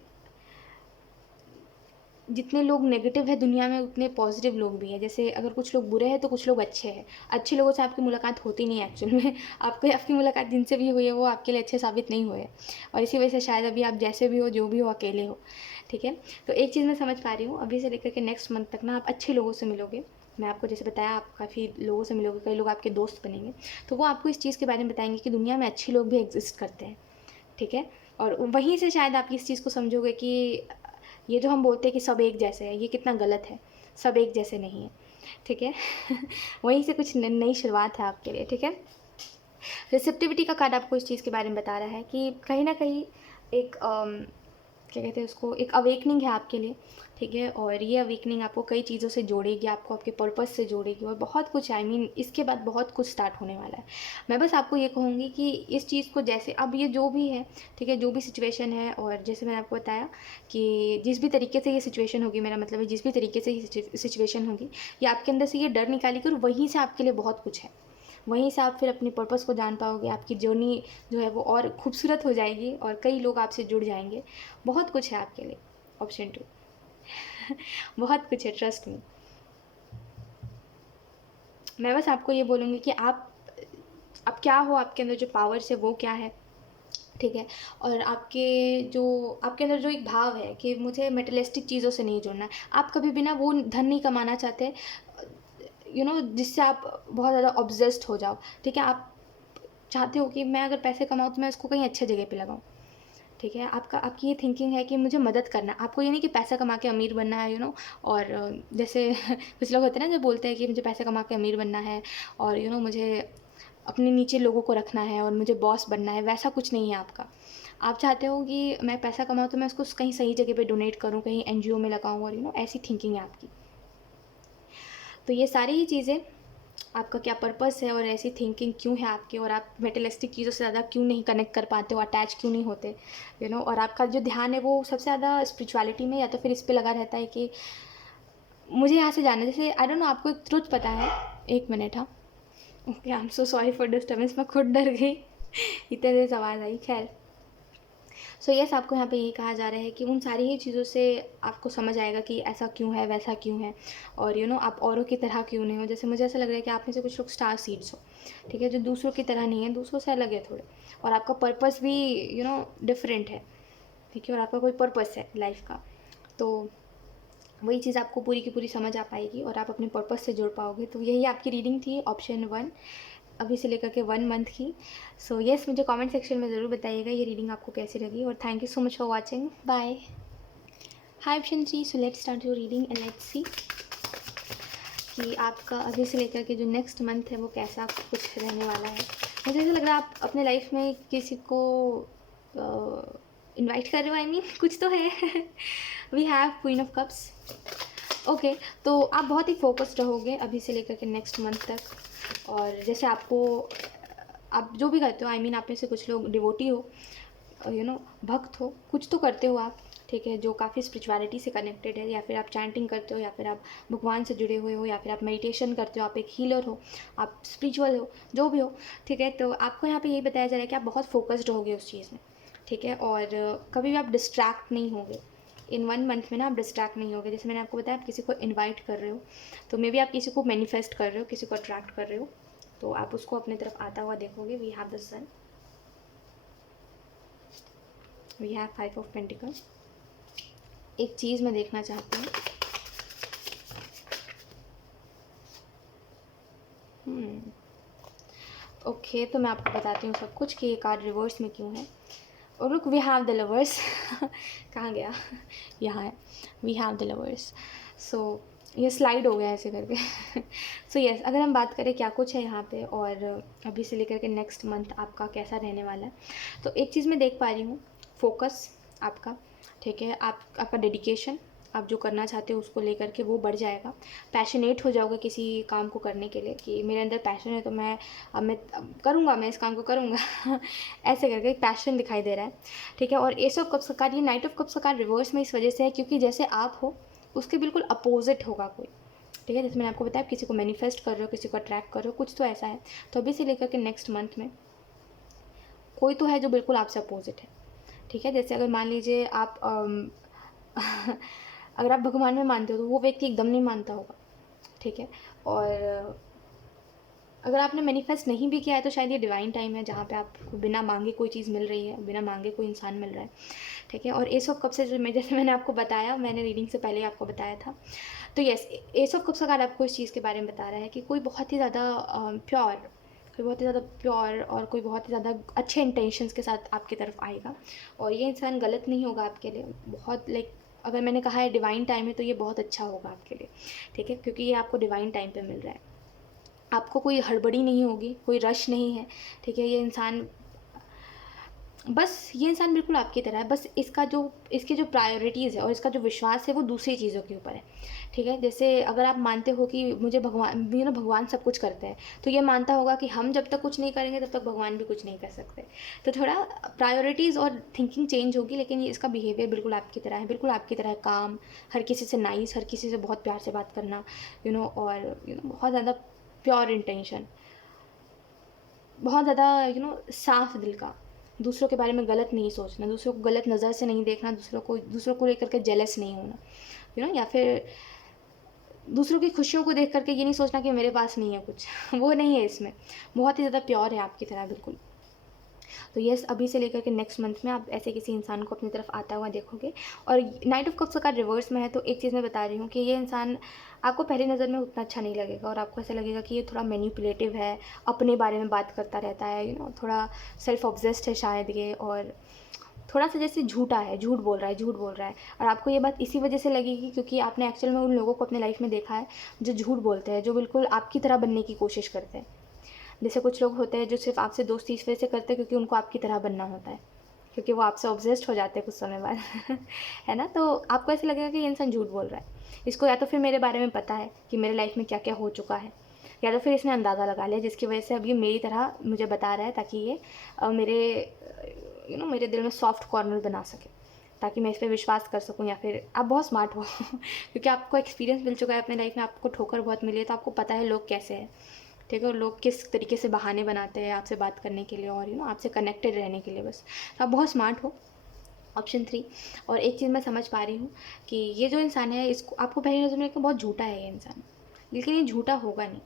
जितने लोग नेगेटिव है दुनिया में उतने पॉजिटिव लोग भी हैं। जैसे अगर कुछ लोग बुरे हैं तो कुछ लोग अच्छे हैं। अच्छे लोगों से आपकी मुलाकात होती नहीं है एक्चुअल में। आपकी मुलाकात जिनसे भी हुई है वो आपके लिए अच्छे साबित नहीं हुए, और इसी वजह से शायद अभी आप जैसे भी हो, जो भी हो, अकेले हो। ठीक है, तो एक चीज़ मैं समझ पा रही हूँ, अभी से लेकर के नेक्स्ट मंथ तक ना आप अच्छे लोगों से मिलोगे। मैं आपको जैसे बताया, आप काफ़ी लोगों से मिलोगे, कई लोग आपके दोस्त बनेंगे, तो वो आपको इस चीज़ के बारे में बताएंगे कि दुनिया में अच्छे लोग भी एग्जिस्ट करते हैं। ठीक है, और वहीं से शायद आप इस चीज़ को समझोगे कि ये जो हम बोलते हैं कि सब एक जैसे हैं, ये कितना गलत है। सब एक जैसे नहीं है। ठीक है। वहीं से कुछ नई शुरुआत है आपके लिए। ठीक है, रिसेप्टिविटी का कार्ड आपको इस चीज़ के बारे में बता रहा है कि कहीं ना कहीं एक क्या कहते हैं उसको, एक अवेकनिंग है आपके लिए, ठीक है। और ये अवेकनिंग आपको कई चीज़ों से जोड़ेगी, आपको आपके पर्पस से जोड़ेगी और बहुत कुछ, आई मीन इसके बाद बहुत कुछ स्टार्ट होने वाला है। मैं बस आपको ये कहूँगी कि इस चीज़ को, जैसे अब ये जो भी है, ठीक है, जो भी सिचुएशन है, और जैसे मैंने आपको बताया कि जिस भी तरीके से ये सिचुएशन होगी, मेरा मतलब है जिस भी तरीके से ये सिचुएशन होगी, ये आपके अंदर से ये डर निकालेगी और वहीं से आपके लिए बहुत कुछ है। वहीं से आप फिर अपने पर्पस को जान पाओगे, आपकी जर्नी जो है वो और खूबसूरत हो जाएगी और कई लोग आपसे जुड़ जाएंगे। बहुत कुछ है आपके लिए। ऑप्शन 2 बहुत कुछ है, ट्रस्ट मी। मैं बस आपको ये बोलूँगी कि आप क्या हो, आपके अंदर जो पावर्स है वो क्या है, ठीक है। और आपके अंदर जो एक भाव है कि मुझे मेटेरियलिस्टिक चीज़ों से नहीं जुड़ना है, आप कभी भी ना वो धन नहीं कमाना चाहते, जिससे आप बहुत ज़्यादा ऑब्सेस्ड हो जाओ, ठीक है। आप चाहते हो कि मैं अगर पैसे कमाऊँ तो मैं उसको कहीं अच्छे जगह पे लगाऊँ, ठीक है। आपकी ये थिंकिंग है कि मुझे मदद करना है, आपको ये नहीं कि पैसा कमा के अमीर बनना है, और जैसे कुछ लोग होते हैं ना जो बोलते हैं कि मुझे पैसा कमा के अमीर बनना है और मुझे अपने नीचे लोगों को रखना है और मुझे बॉस बनना है, वैसा कुछ नहीं है आपका। आप चाहते हो कि मैं पैसा कमाऊँ तो मैं उसको कहीं सही जगह पे डोनेट करूँ, कहीं एनजीओ में लगाऊँ, और ऐसी थिंकिंग है आपकी। तो ये सारी ही चीज़ें, आपका क्या पर्पस है और ऐसी थिंकिंग क्यों है आपकी, और आप मेटेरियलिस्टिक चीज़ों से ज़्यादा क्यों नहीं कनेक्ट कर पाते हो, अटैच क्यों नहीं होते, और आपका जो ध्यान है वो सबसे ज़्यादा स्पिरिचुअलिटी में या तो फिर इस पे लगा रहता है कि मुझे यहाँ से जाना है। जैसे आई डोंट नो, आपको एक ट्रुथ पता है, एक मिनट, हाँ, okay, I am so sorry for disturbance, मैं खुद डर गई इतने देर से आवाज़ आई। खैर, सो यस, आपको यहाँ पे यही कहा जा रहा है कि उन सारी ही चीज़ों से आपको समझ आएगा कि ऐसा क्यों है, वैसा क्यों है, और आप औरों की तरह क्यों नहीं हो। जैसे मुझे ऐसा लग रहा है कि आप में से कुछ लोग स्टार सीड्स हो, ठीक है, जो दूसरों की तरह नहीं है, दूसरों से अलग है थोड़े, और आपका पर्पस भी डिफरेंट है, ठीक है, और आपका कोई पर्पस है लाइफ का। तो वही चीज़ आपको पूरी की पूरी समझ आ पाएगी और आप अपने पर्पस से जुड़ पाओगे। तो यही आपकी रीडिंग थी, ऑप्शन 1, अभी से लेकर के 1 मंथ की। सो यस, मुझे कमेंट सेक्शन में ज़रूर बताइएगा ये रीडिंग आपको कैसी लगी, और thank you so much for watching. Bye. Hi option 3, so let's start your reading and let's see कि आपका अभी से लेकर के जो नेक्स्ट मंथ है वो कैसा कुछ रहने वाला है। मुझे ऐसा लग रहा है आप अपने लाइफ में किसी को इनवाइट कर रहे हो, आई मीन कुछ तो है we have queen of cups. Okay, तो आप बहुत ही फोकस्ड रहोगे अभी से लेकर के नेक्स्ट मंथ तक, और जैसे आप जो भी करते हो, आई मीन आप में से कुछ लोग डिवोटी हो, भक्त हो, कुछ तो करते हो आप, ठीक है, जो काफ़ी स्पिरिचुअलिटी से कनेक्टेड है, या फिर आप चैंटिंग करते हो, या फिर आप भगवान से जुड़े हुए हो, या फिर आप मेडिटेशन करते हो, आप एक हीलर हो, आप स्पिरिचुअल हो, जो भी हो, ठीक है। तो आपको यहाँ पे यही बताया जा रहा है कि आप बहुत फोकस्ड होगे उस चीज़ में, ठीक है, और कभी भी आप डिस्ट्रैक्ट नहीं होगे इन 1 मंथ में ना, आप डिस्ट्रैक्ट नहीं होगे। जैसे मैंने आपको बताया, आप किसी को इन्वाइट कर रहे हो, तो मे बी आप किसी को मैनिफेस्ट कर रहे हो, किसी को अट्रैक्ट कर रहे हो, तो आप उसको अपनी तरफ आता हुआ देखोगे। We have the sun, we have 5 of pentacles. एक चीज़ मैं देखना चाहती हूँ, ओके, तो मैं आपको बताती हूँ सब कुछ कि ये कार्ड रिवर्स में क्यों है। और look, we have the lovers कहाँ गया, यहाँ है, we have the lovers. So ये स्लाइड हो गया ऐसे करके सो यस, अगर हम बात करें क्या कुछ है यहाँ पे और अभी से लेकर के नेक्स्ट मंथ आपका कैसा रहने वाला है, तो एक चीज़ मैं देख पा रही हूँ, फोकस आपका, ठीक है, आपका डेडिकेशन, आप जो करना चाहते हो उसको लेकर के वो बढ़ जाएगा। पैशनेट हो जाओगे किसी काम को करने के लिए कि मेरे अंदर पैशन है, तो मैं करूँगा, मैं इस काम को करूँगा ऐसे करके एक पैशन दिखाई दे रहा है, ठीक है। और एस ऑफ कप्स का कार्ड, ये नाइट ऑफ कप्स का कार्ड रिवर्स में इस वजह से है क्योंकि जैसे आप हो उसके बिल्कुल अपोजिट होगा कोई, ठीक है। जैसे मैंने आपको बताया, किसी को मैनिफेस्ट कर रहे हो, किसी को अट्रैक्ट कर रहे हो, कुछ तो ऐसा है। तो अभी से लेकर के नेक्स्ट मंथ में कोई तो है जो बिल्कुल आपसे अपोजिट है, ठीक है। जैसे अगर मान लीजिए आप अगर आप भगवान में मानते हो तो वो व्यक्ति एकदम नहीं मानता होगा, ठीक है। और अगर आपने मैनिफेस्ट नहीं भी किया है तो शायद ये डिवाइन टाइम है जहाँ पे आपको बिना मांगे कोई चीज़ मिल रही है, बिना मांगे कोई इंसान मिल रहा है, ठीक है। और एस ऑफ कप्स से जो जैसे मैंने आपको बताया, मैंने रीडिंग से पहले आपको बताया था, तो यस, एस ऑफ कप्स का कार्ड आपको इस चीज़ के बारे में बता रहा है कि कोई बहुत ही ज़्यादा प्योर और कोई बहुत ही ज़्यादा अच्छे इंटेंशंस के साथ आपकी तरफ आएगा, और ये इंसान गलत नहीं होगा आपके लिए, बहुत अगर मैंने कहा है डिवाइन टाइम है तो ये बहुत अच्छा होगा आपके लिए, ठीक है, क्योंकि ये आपको डिवाइन टाइम पे मिल रहा है। आपको कोई हड़बड़ी नहीं होगी, कोई रश नहीं है, ठीक है। ये इंसान बस ये इंसान बिल्कुल आपकी तरह है, बस इसके जो प्रायोरिटीज़ है और इसका जो विश्वास है वो दूसरी चीज़ों के ऊपर है, ठीक है। जैसे अगर आप मानते हो कि मुझे भगवान सब कुछ करते हैं, तो ये मानता होगा कि हम जब तक कुछ नहीं करेंगे तब तक भगवान भी कुछ नहीं कर सकते। तो थोड़ा प्रायोरिटीज़ और थिंकिंग चेंज होगी, लेकिन ये इसका बिहेवियर बिल्कुल आपकी तरह है, बिल्कुल आपकी तरह काम, हर किसी से नाइस, हर किसी से बहुत प्यार से बात करना, और बहुत ज़्यादा प्योर इंटेंशन, बहुत ज़्यादा साफ दिल का, दूसरों के बारे में गलत नहीं सोचना, दूसरों को गलत नज़र से नहीं देखना, दूसरों को लेकर के जेलस नहीं होना, या फिर दूसरों की खुशियों को देख करके ये नहीं सोचना कि मेरे पास नहीं है कुछ वो नहीं है इसमें, बहुत ही ज़्यादा प्योर है आपकी तरह बिल्कुल। तो यस, अभी से लेकर के नेक्स्ट मंथ में आप ऐसे किसी इंसान को अपनी तरफ आता हुआ देखोगे। और नाइट ऑफ कप्स का रिवर्स में है, तो एक चीज़ मैं बता रही हूँ कि ये इंसान आपको पहली नज़र में उतना अच्छा नहीं लगेगा, और आपको ऐसा लगेगा कि ये थोड़ा मैनिपुलेटिव है, अपने बारे में बात करता रहता है, थोड़ा सेल्फ ऑब्सेस्ड है शायद ये, और थोड़ा सा जैसे झूठा है, झूठ बोल रहा है। और आपको ये बात इसी वजह से लगेगी क्योंकि आपने एक्चुअल में उन लोगों को अपने लाइफ में देखा है जो झूठ बोलते हैं, जो बिल्कुल आपकी तरह बनने की कोशिश करते हैं। जैसे कुछ लोग होते हैं जो सिर्फ आपसे दोस्ती इस वजह से करते हैं क्योंकि उनको आपकी तरह बनना होता है, क्योंकि वो आपसे ऑब्सेस्ड हो जाते हैं कुछ समय बाद है ना। तो आपको ऐसा लगेगा कि ये इंसान झूठ बोल रहा है, इसको या तो फिर मेरे बारे में पता है कि मेरे लाइफ में क्या क्या हो चुका है, या तो फिर इसने अंदाज़ा लगा लिया जिसकी वजह से अब ये मेरी तरह मुझे बता रहा है, ताकि ये मेरे दिल में सॉफ्ट कॉर्नर बना सके, ताकि मैं इस पर विश्वास कर सकूं। या फिर आप बहुत स्मार्ट हो क्योंकि आपको एक्सपीरियंस मिल चुका है अपने लाइफ में, आपको ठोकर बहुत मिली है, तो आपको पता है लोग कैसे हैं, ठीक है, और लोग किस तरीके से बहाने बनाते हैं आपसे बात करने के लिए और आपसे कनेक्टेड रहने के लिए बस। तो आप बहुत स्मार्ट हो, ऑप्शन 3। और एक चीज़ मैं समझ पा रही हूँ कि ये जो इंसान है, इसको आपको पहली नज़र में लगता है बहुत झूठा है ये इंसान, लेकिन ये झूठा होगा नहीं,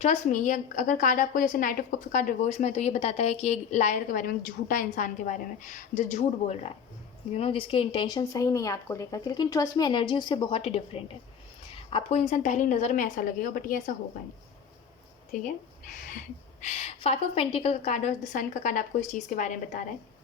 ट्रस्ट मी। ये अगर कार्ड आपको जैसे नाइट ऑफ कप्स का कार्ड रिवर्स में है, तो ये बताता है कि एक लायर के बारे में, झूठा इंसान के बारे में, जो झूठ बोल रहा है, जिसके इंटेंशन सही नहीं है आपको लेकर के, लेकिन ट्रस्ट में एनर्जी उससे बहुत ही डिफरेंट है। आपको इंसान पहली नज़र में ऐसा लगेगा, बट ये ऐसा होगा नहीं, ठीक है। 5 ऑफ पेंटिकल का कार्ड और द सन का कार्ड आपको इस चीज़ के बारे में बता रहा है।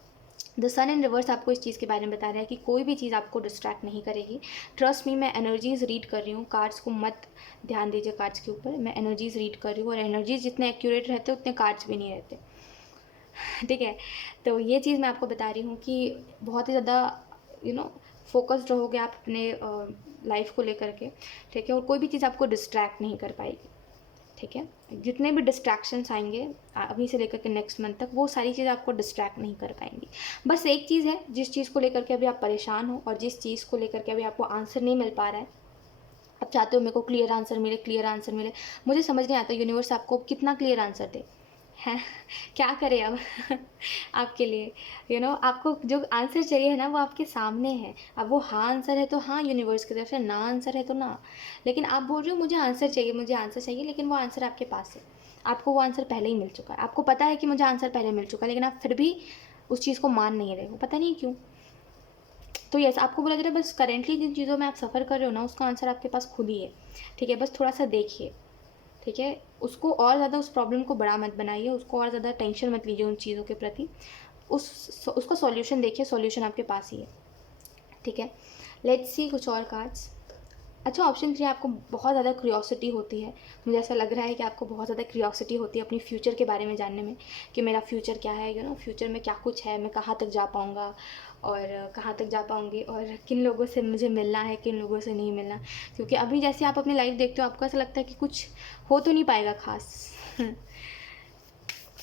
द सन इन रिवर्स आपको इस चीज़ के बारे में बता रहा है कि कोई भी चीज़ आपको डिस्ट्रैक्ट नहीं करेगी। ट्रस्ट मी, मैं एनर्जीज़ रीड कर रही हूँ, कार्ड्स को मत ध्यान दीजिए कार्ड्स के ऊपर, मैं एनर्जीज़ रीड कर रही हूँ, और एनर्जीज़ जितने एक्यूरेट रहते हैं उतने कार्ड्स भी नहीं रहते, ठीक है। तो ये चीज़ मैं आपको बता रही हूँ कि बहुत ही ज़्यादा फोकस्ड रहोगे आप अपने लाइफ को लेकर के, ठीक है, और कोई भी चीज़ आपको डिस्ट्रैक्ट नहीं कर पाएगी, ठीक है। जितने भी डिस्ट्रैक्शंस आएंगे अभी से लेकर के नेक्स्ट मंथ तक, वो सारी चीज़ आपको डिस्ट्रैक्ट नहीं कर पाएंगी। बस एक चीज़ है, जिस चीज़ को लेकर के अभी आप परेशान हो और जिस चीज़ को लेकर के अभी आपको आंसर नहीं मिल पा रहा है, आप चाहते हो मेरे को क्लियर आंसर मिले। मुझे समझ नहीं आता यूनिवर्स आपको कितना क्लियर आंसर दे, हैं क्या करें अब आपके लिए, आपको जो आंसर चाहिए है ना, वो आपके सामने है। अब वो हाँ आंसर है तो हाँ यूनिवर्स की तरफ से, ना आंसर है तो ना। लेकिन आप बोल रहे हो मुझे आंसर चाहिए, लेकिन वो आंसर आपके पास है, आपको वो आंसर पहले ही मिल चुका है, आपको पता है कि मुझे आंसर पहले मिल चुका है, लेकिन आप फिर भी उस चीज़ को मान नहीं रहे हो, पता नहीं क्यों। तो यस, आपको बोला जा रहा है बस करेंटली जिन चीज़ों में आप सफ़र कर रहे हो ना, उसका आंसर आपके पास खुद ही है, ठीक है। बस थोड़ा सा देखिए, ठीक है, उसको और ज़्यादा, उस प्रॉब्लम को बड़ा मत बनाइए, उसको और ज़्यादा टेंशन मत लीजिए उन चीज़ों के प्रति, उसका सॉल्यूशन देखिए, सॉल्यूशन आपके पास ही है, ठीक है। लेट्स सी कुछ और कार्ड्स। अच्छा, ऑप्शन 3, आपको बहुत ज़्यादा क्यूरियोसिटी होती है, मुझे ऐसा लग रहा है कि आपको बहुत ज़्यादा क्यूरियोसिटी होती है अपनी फ्यूचर के बारे में जानने में, कि मेरा फ्यूचर क्या है, फ्यूचर में क्या कुछ है, मैं कहाँ तक जा पाऊँगा और कहाँ तक जा पाऊँगी, और किन लोगों से मुझे मिलना है, किन लोगों से नहीं मिलना। क्योंकि अभी जैसे आप अपनी लाइफ देखते हो, आपको ऐसा लगता है कि कुछ हो तो नहीं पाएगा खास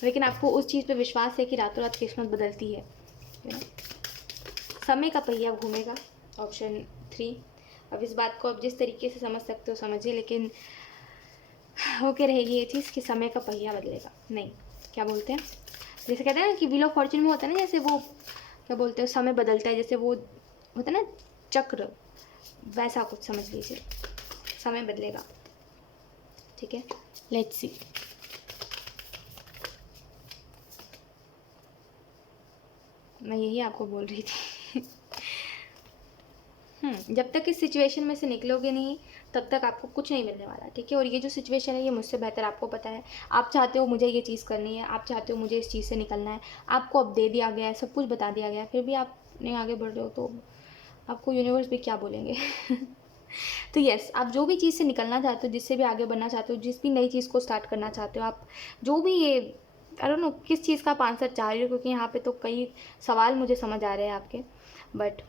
लेकिन आपको उस चीज़ पे विश्वास है कि रातों रात किस्मत बदलती है, समय का पहिया घूमेगा, ऑप्शन 3। अब इस बात को आप जिस तरीके से समझ सकते हो समझिए, लेकिन होके रहेगी ये चीज़ कि समय का पहिया बदलेगा नहीं, क्या बोलते हैं, जैसे कहते हैं ना कि व्हील ऑफ फॉर्चून में होता है ना, जैसे वो क्या बोलते हैं, समय बदलता है, जैसे वो होता है ना चक्र, वैसा कुछ समझ लीजिए, समय बदलेगा, ठीक है। Let's see. मैं यही आपको बोल रही थी जब तक इस सिचुएशन में से निकलोगे नहीं, तब तक आपको कुछ नहीं मिलने वाला, ठीक है। और ये जो सिचुएशन है, ये मुझसे बेहतर आपको पता है। आप चाहते हो मुझे ये चीज़ करनी है, आप चाहते हो मुझे इस चीज़ से निकलना है, आपको अब दे दिया गया है, सब कुछ बता दिया गया है, फिर भी आप नहीं आगे बढ़ रहे हो, तो आपको यूनिवर्स भी क्या बोलेंगे तो यस, आप जो भी चीज़ से निकलना चाहते हो, जिससे भी आगे बढ़ना चाहते हो, जिस भी नई चीज़ को स्टार्ट करना चाहते हो, आप जो भी ये आई डोंट नो किस चीज़ का आप आंसर चाह रहे हो, क्योंकि यहाँ पे तो कई सवाल मुझे समझ आ रहे हैं आपके, बट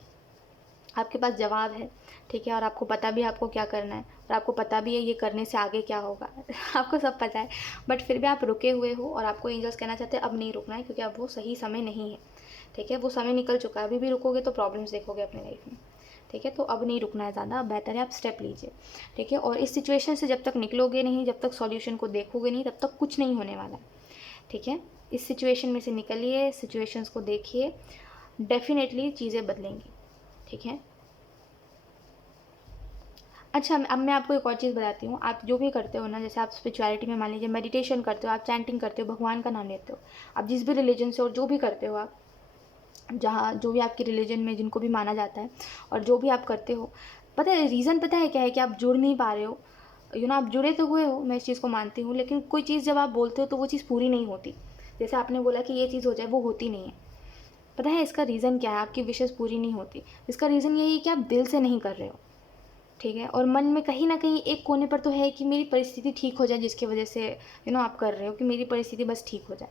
आपके पास जवाब है, ठीक है, और आपको पता भी है आपको क्या करना है, और आपको पता भी है ये करने से आगे क्या होगा आपको सब पता है, बट फिर भी आप रुके हुए हो, और आपको एंजल्स कहना चाहते हैं अब नहीं रुकना है, क्योंकि अब वो सही समय नहीं है, ठीक है, वो समय निकल चुका है। अभी भी रुकोगे तो प्रॉब्लम्स देखोगे अपनी लाइफ में, ठीक है, तो अब नहीं रुकना है ज़्यादा, अब बेटर है आप स्टेप लीजिए, ठीक है, और इस सिचुएशन से जब तक निकलोगे नहीं, जब तक सॉल्यूशन को देखोगे नहीं, तब तक कुछ नहीं होने वाला, ठीक है। इस सिचुएशन में से निकलिए, सिचुएशंस को देखिए, डेफिनेटली चीज़ें बदलेंगी, ठीक है। अच्छा, अब मैं आपको एक और चीज़ बताती हूँ। आप जो भी करते हो ना, जैसे आप स्पिरिचुअलिटी में मान लीजिए मेडिटेशन करते हो, आप चैंटिंग करते हो, भगवान का नाम लेते हो, आप जिस भी रिलीजन से और जो भी करते हो, आप जहाँ जो भी आपके रिलीजन में जिनको भी माना जाता है, और जो भी आप करते हो, पता है रीज़न पता है क्या है कि आप जुड़ नहीं पा रहे हो, आप जुड़े तो हुए हो, मैं इस चीज़ को मानती हूँ, लेकिन कोई चीज़ जब आप बोलते हो तो वो चीज़ पूरी नहीं होती। जैसे आपने बोला कि ये चीज़ हो जाए, वो होती नहीं है। पता है इसका रीज़न क्या है? आपकी विशेज़ पूरी नहीं होती। इसका रीज़न यही है कि आप दिल से नहीं कर रहे हो, ठीक है, और मन में कहीं ना कहीं एक कोने पर तो है कि मेरी परिस्थिति ठीक हो जाए, जिसकी वजह से आप कर रहे हो कि मेरी परिस्थिति बस ठीक हो जाए।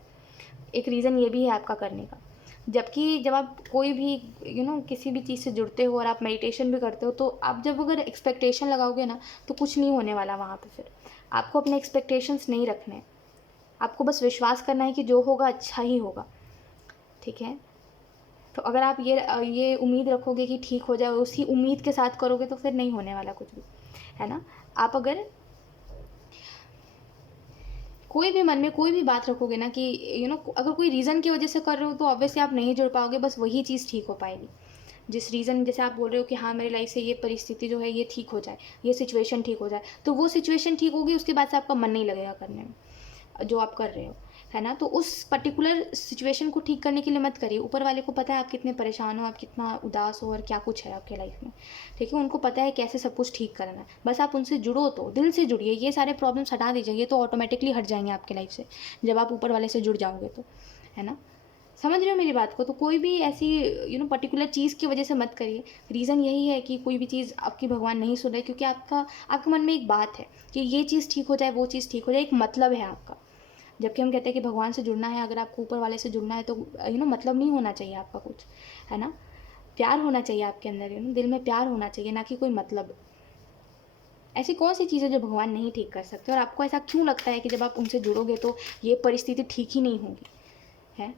एक रीज़न ये भी है आपका करने का। जबकि जब आप कोई भी किसी भी चीज़ से जुड़ते हो और आप मेडिटेशन भी करते हो, तो आप जब अगर एक्सपेक्टेशन लगाओगे ना, तो कुछ नहीं होने वाला वहाँ पे। फिर आपको अपने एक्सपेक्टेशंस नहीं रखने, आपको बस विश्वास करना है कि जो होगा अच्छा ही होगा, ठीक है। तो अगर आप ये उम्मीद रखोगे कि ठीक हो जाए, उसी उम्मीद के साथ करोगे, तो फिर नहीं होने वाला कुछ भी, है ना। आप अगर कोई भी मन में कोई भी बात रखोगे ना कि अगर कोई रीज़न की वजह से कर रहे हो, तो ऑब्वियसली आप नहीं जुड़ पाओगे, बस वही चीज़ ठीक हो पाएगी। जिस रीज़न, जैसे आप बोल रहे हो कि हाँ मेरी लाइफ से ये परिस्थिति जो है ये ठीक हो जाए, ये सिचुएशन ठीक हो जाए, तो वो सिचुएशन ठीक होगी, उसके बाद से आपका मन नहीं लगेगा करने में जो आप कर रहे हो, है ना। तो उस पर्टिकुलर सिचुएशन को ठीक करने के लिए मत करिए। ऊपर वाले को पता है आप कितने परेशान हो, आप कितना उदास हो, और क्या कुछ है आपके लाइफ में, ठीक है। उनको पता है कैसे सब कुछ ठीक करना है, बस आप उनसे जुड़ो, तो दिल से जुड़िए, ये सारे प्रॉब्लम्स हटा दीजिए, ये तो ऑटोमेटिकली हट जाएंगे आपके लाइफ से जब आप ऊपर वाले से जुड़ जाओगे तो, है ना। समझ रहे हो मेरी बात को। तो कोई भी ऐसी पर्टिकुलर चीज़ की वजह से मत करिए। रीज़न यही है कि कोई भी चीज़ आपकी भगवान नहीं सुन रहे, क्योंकि आपके मन में एक बात है कि ये चीज़ ठीक हो जाए, वो चीज़ ठीक हो जाए, एक मतलब है आपका। जबकि हम कहते हैं कि भगवान से जुड़ना है, अगर आपको ऊपर वाले से जुड़ना है, तो मतलब नहीं होना चाहिए आपका कुछ, है ना। प्यार होना चाहिए आपके अंदर, दिल में प्यार होना चाहिए, ना कि कोई मतलब। ऐसी कौन सी चीज़ है जो भगवान नहीं ठीक कर सकते, और आपको ऐसा क्यों लगता है कि जब आप उनसे जुड़ोगे तो ये परिस्थिति ठीक ही नहीं होगी, है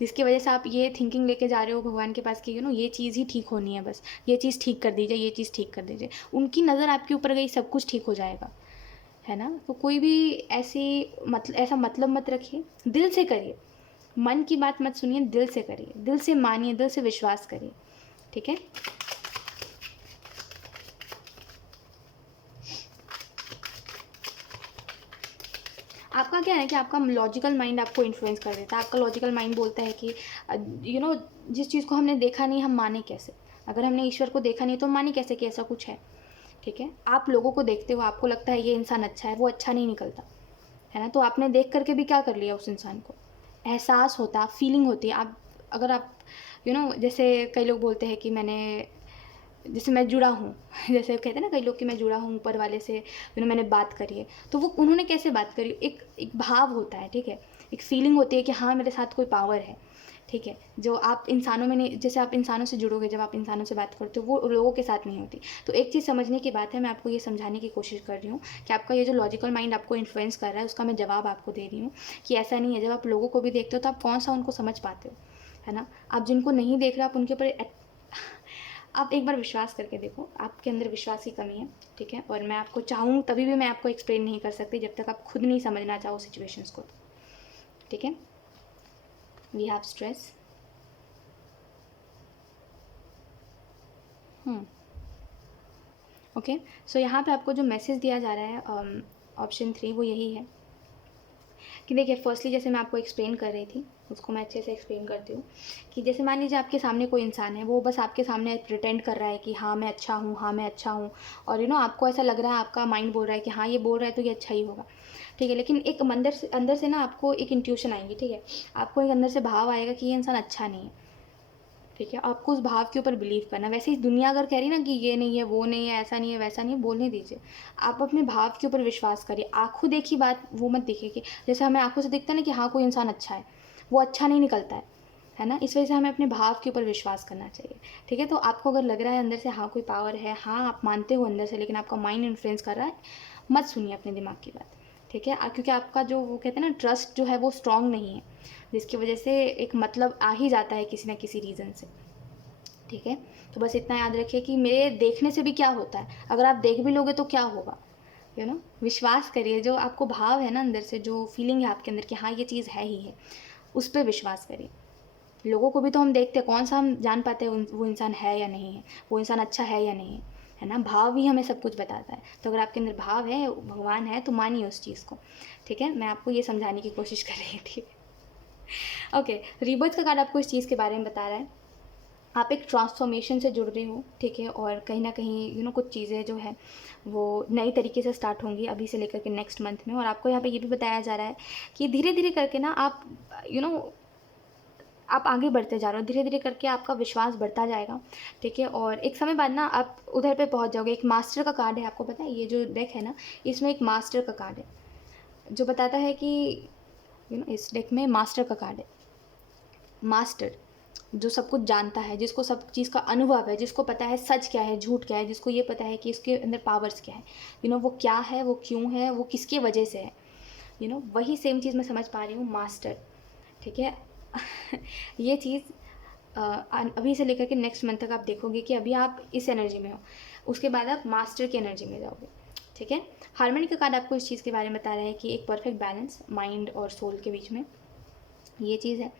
जिसकी वजह से आप ये थिंकिंग लेके जा रहे हो भगवान के पास कि ये चीज़ ही ठीक होनी है, बस ये चीज़ ठीक कर दीजिए, ये चीज़ ठीक कर दीजिए। उनकी नज़र आपके ऊपर गई, सब कुछ ठीक हो जाएगा, है ना। तो कोई भी ऐसा मतलब मत रखिए, दिल से करिए, मन की बात मत सुनिए, दिल से करिए, दिल से मानिए, दिल से विश्वास करिए, ठीक है। आपका क्या है कि आपका लॉजिकल माइंड आपको इन्फ्लुएंस कर देता है। आपका लॉजिकल माइंड बोलता है कि जिस चीज़ को हमने देखा नहीं, हम माने कैसे। अगर हमने ईश्वर को देखा नहीं, तो हम माने कैसे कि ऐसा कुछ है, ठीक है। आप लोगों को देखते हो, आपको लगता है ये इंसान अच्छा है, वो अच्छा नहीं निकलता, है ना। तो आपने देख करके भी क्या कर लिया, उस इंसान को एहसास होता, फीलिंग होती है। आप अगर आप जैसे कई लोग बोलते हैं कि जैसे मैं जुड़ा हूँ जैसे कहते हैं ना कई लोग कि मैं जुड़ा हूँ ऊपर वाले से, मैंने बात करी है, तो वो उन्होंने कैसे बात करी, एक भाव होता है, ठीक है, एक फीलिंग होती है कि हाँ मेरे साथ कोई पावर है, ठीक है, जो आप इंसानों में नहीं। जैसे आप इंसानों से जुड़ोगे, जब आप इंसानों से बात करते हो, वो लोगों के साथ नहीं होती। तो एक चीज़ समझने की बात है, मैं आपको ये समझाने की कोशिश कर रही हूँ कि आपका ये जो लॉजिकल माइंड आपको इन्फ्लुएंस कर रहा है, उसका मैं जवाब आपको दे रही हूँ कि ऐसा नहीं है। जब आप लोगों को भी देखते हो, तो आप कौन सा उनको समझ पाते हो, है ना। आप जिनको नहीं देख रहे, आप उनके ऊपर आप एक बार विश्वास करके देखो, आपके अंदर विश्वास की कमी है, ठीक है। और मैं आपको चाहूँ तभी भी मैं आपको एक्सप्लेन नहीं कर सकती जब तक आप खुद नहीं समझना चाहो सिचुएशंस को, ठीक है। We have stress. Okay, so यहाँ पे आपको जो मैसेज दिया जा रहा है ऑप्शन 3, वो यही है कि देखिए, फर्स्टली जैसे मैं आपको एक्सप्लेन कर रही थी, उसको मैं अच्छे से एक्सप्लेन करती हूँ कि जैसे मान लीजिए आपके सामने कोई इंसान है, वो बस आपके सामने प्रिटेंड कर रहा है कि हाँ मैं अच्छा हूँ, हाँ मैं अच्छा हूँ, और आपको ऐसा लग रहा है, आपका माइंड बोल रहा है कि हाँ ये बोल रहा है तो ये अच्छा ही होगा, ठीक है। लेकिन एक अंदर से ना आपको एक इंट्यूशन आएगी, ठीक है, आपको एक अंदर से भाव आएगा कि ये इंसान अच्छा नहीं है, ठीक है, आपको उस भाव के ऊपर बिलीव करना। वैसे ही दुनिया अगर कह रही ना कि ये नहीं है, वो नहीं है, ऐसा नहीं है, वैसा नहीं है, बोलने दीजिए। आप अपने भाव के ऊपर विश्वास करिए। आँखों देखी बात वो मत देखिए कि जैसे हमें आँखों से दिखता है ना कि हाँ कोई इंसान अच्छा है, वो अच्छा नहीं निकलता है ना? इस वजह से हमें अपने भाव के ऊपर विश्वास करना चाहिए, ठीक है? तो आपको अगर लग रहा है अंदर से हाँ कोई पावर है, हाँ आप मानते हो अंदर से, लेकिन आपका माइंड इन्फ्लुएंस कर रहा है, मत सुनिए अपने दिमाग की बात, ठीक है? क्योंकि आपका जो वो कहते हैं ना ट्रस्ट जो है वो स्ट्रॉन्ग नहीं है, जिसकी वजह से एक मतलब आ ही जाता है किसी ना किसी रीज़न से, ठीक है? तो बस इतना याद रखिए कि मेरे देखने से भी क्या होता है, अगर आप देख भी लोगे तो क्या होगा, विश्वास करिए। जो आपको भाव है ना अंदर से, जो फीलिंग है आपके अंदर कि हाँ ये चीज़ है ही है, उस पर विश्वास करिए। लोगों को भी तो हम देखते हैं, कौन सा हम जान पाते हैं वो इंसान है या नहीं है, वो इंसान अच्छा है या नहीं है ना? भाव ही हमें सब कुछ बताता है। तो अगर आपके अंदर भाव है, भगवान है, तो मानिए उस चीज़ को, ठीक है? मैं आपको ये समझाने की कोशिश कर रही थी। ओके, रीबर्थ का कार्ड आपको इस चीज़ के बारे में बता रहा है, आप एक ट्रांसफॉर्मेशन से जुड़ रहे हो, ठीक है? और कहीं ना कहीं कुछ चीज़ें जो है वो नई तरीके से स्टार्ट होंगी अभी से लेकर के नेक्स्ट मंथ में। और आपको यहाँ पे ये भी बताया जा रहा है कि धीरे धीरे करके ना आप आप आगे बढ़ते जा रहे हो, धीरे धीरे करके आपका विश्वास बढ़ता जाएगा, ठीक है? और एक समय बाद ना आप उधर पे पहुंच जाओगे। एक मास्टर का कार्ड है, आपको पता है ये जो डेक है ना, इसमें एक मास्टर का कार्ड है जो बताता है कि इस डेक में मास्टर का कार्ड है। मास्टर जो सब कुछ जानता है, जिसको सब चीज़ का अनुभव है, जिसको पता है सच क्या है, झूठ क्या है, जिसको ये पता है कि इसके अंदर पावर्स क्या है, वो क्या है, वो क्यों है, वो किसकी वजह से है, वही सेम चीज़ मैं समझ पा रही हूँ, मास्टर, ठीक है? ये चीज़ अभी से लेकर के नेक्स्ट मंथ तक आप देखोगे कि अभी आप इस एनर्जी में हो, उसके बाद आप मास्टर की एनर्जी में जाओगे, ठीक है? हार्मनी का कार्ड आपको इस चीज़ के बारे में बता रहा है कि एक परफेक्ट बैलेंस माइंड और सोल के बीच में, ये चीज़ है,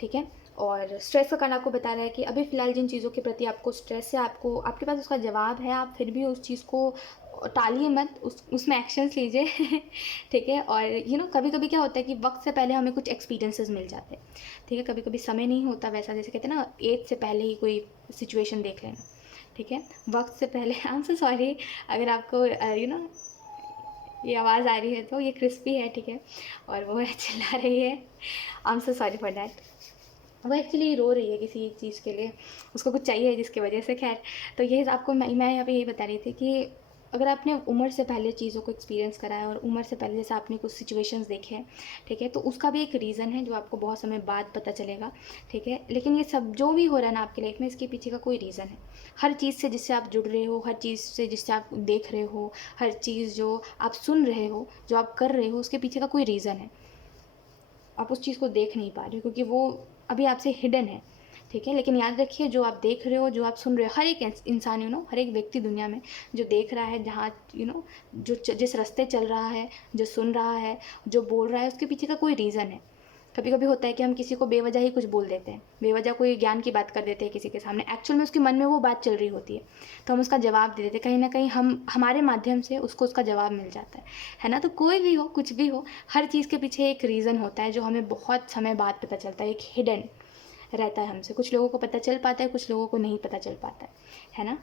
ठीक है? और स्ट्रेस का कार्ड आपको बता रहा है कि अभी फ़िलहाल जिन चीज़ों के प्रति आपको स्ट्रेस है, आपको आपके पास उसका जवाब है, आप फिर भी उस चीज़ को टालिए मत, उसमें एक्शंस लीजिए। ठीक है? और कभी कभी क्या होता है कि वक्त से पहले हमें कुछ एक्सपीरियंसेस मिल जाते हैं, ठीक है? कभी कभी समय नहीं होता वैसा, जैसे कहते हैं ना एज से पहले ही कोई सिचुएशन देख लेना, ठीक है? वक्त से पहले। आई एम सो सॉरी अगर आपको ये आवाज़ आ रही है, तो ये क्रिस्पी है, ठीक है? और वो चिल्ला रही है, I am so sorry for that. वो एक्चुअली रो रही है किसी चीज़ के लिए, उसको कुछ चाहिए जिसकी वजह से। खैर, तो ये आपको मैं यहाँ पे यही बता रही थी कि अगर आपने उम्र से पहले चीज़ों को एक्सपीरियंस करा है और उम्र से पहले जैसे आपने कुछ सिचुएशंस देखे हैं, ठीक है? तो उसका भी एक रीज़न है जो आपको बहुत समय बाद पता चलेगा, ठीक है? लेकिन ये सब जो भी हो रहा है ना आपकी लाइफ में, इसके पीछे का कोई रीज़न है। हर चीज़ से जिससे आप जुड़ रहे हो, हर चीज़ से जिससे आप देख रहे हो, हर चीज़ जो आप सुन रहे हो, जो आप कर रहे हो, उसके पीछे का कोई रीज़न है। आप उस चीज़ को देख नहीं पा रहे हो क्योंकि वो अभी आपसे हिडन है, ठीक है? लेकिन याद रखिए, जो आप देख रहे हो, जो आप सुन रहे हो, हर एक इंसान हर एक व्यक्ति दुनिया में जो देख रहा है, जहाँ जो जिस रास्ते चल रहा है, जो सुन रहा है, जो बोल रहा है, उसके पीछे का कोई रीज़न है। कभी कभी होता है कि हम किसी को बेवजह ही कुछ बोल देते हैं, बेवजह कोई ज्ञान की बात कर देते हैं किसी के सामने, एक्चुअल में उसके मन में वो बात चल रही होती है, तो हम उसका जवाब दे देते हैं, कहीं ना कहीं हमारे माध्यम से उसको उसका जवाब मिल जाता है ना? तो कोई भी हो, कुछ भी हो, हर चीज़ के पीछे एक रीज़न होता है जो हमें बहुत समय बाद पता चलता है, एक हिडन रहता है हमसे। कुछ लोगों को पता चल पाता है, कुछ लोगों को नहीं पता चल पाता है ना?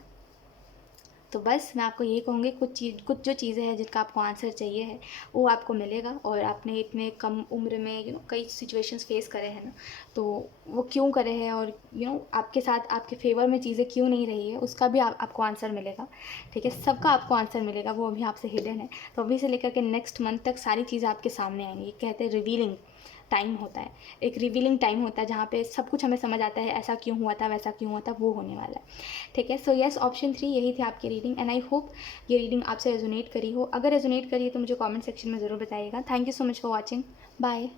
तो बस मैं आपको यही कहूँगी, कुछ जो चीज़ें हैं जिनका आपको आंसर चाहिए है, वो आपको मिलेगा। और आपने इतने कम उम्र में कई सिचुएशंस फेस करे हैं ना, तो वो क्यों करे हैं और आपके साथ आपके फेवर में चीज़ें क्यों नहीं रही है, उसका भी आपको आंसर मिलेगा, ठीक है? सबका आपको आंसर मिलेगा, वो अभी आपसे हिडन है। तो अभी से लेकर के नेक्स्ट मंथ तक सारी चीज़ें आपके सामने आएंगी। कहते हैं रिवीलिंग टाइम होता है, एक रिवीलिंग टाइम होता है जहाँ पे सब कुछ हमें समझ आता है, ऐसा क्यों हुआ था, वैसा क्यों हुआ था, वो होने वाला है, ठीक है? सो यस, ऑप्शन 3 यही थी आपकी रीडिंग, एंड आई होप ये रीडिंग आपसे रेजोनेट करी हो। अगर रेजोनेट करी है तो मुझे कमेंट सेक्शन में ज़रूर बताइएगा। Thank you so much for watching, bye.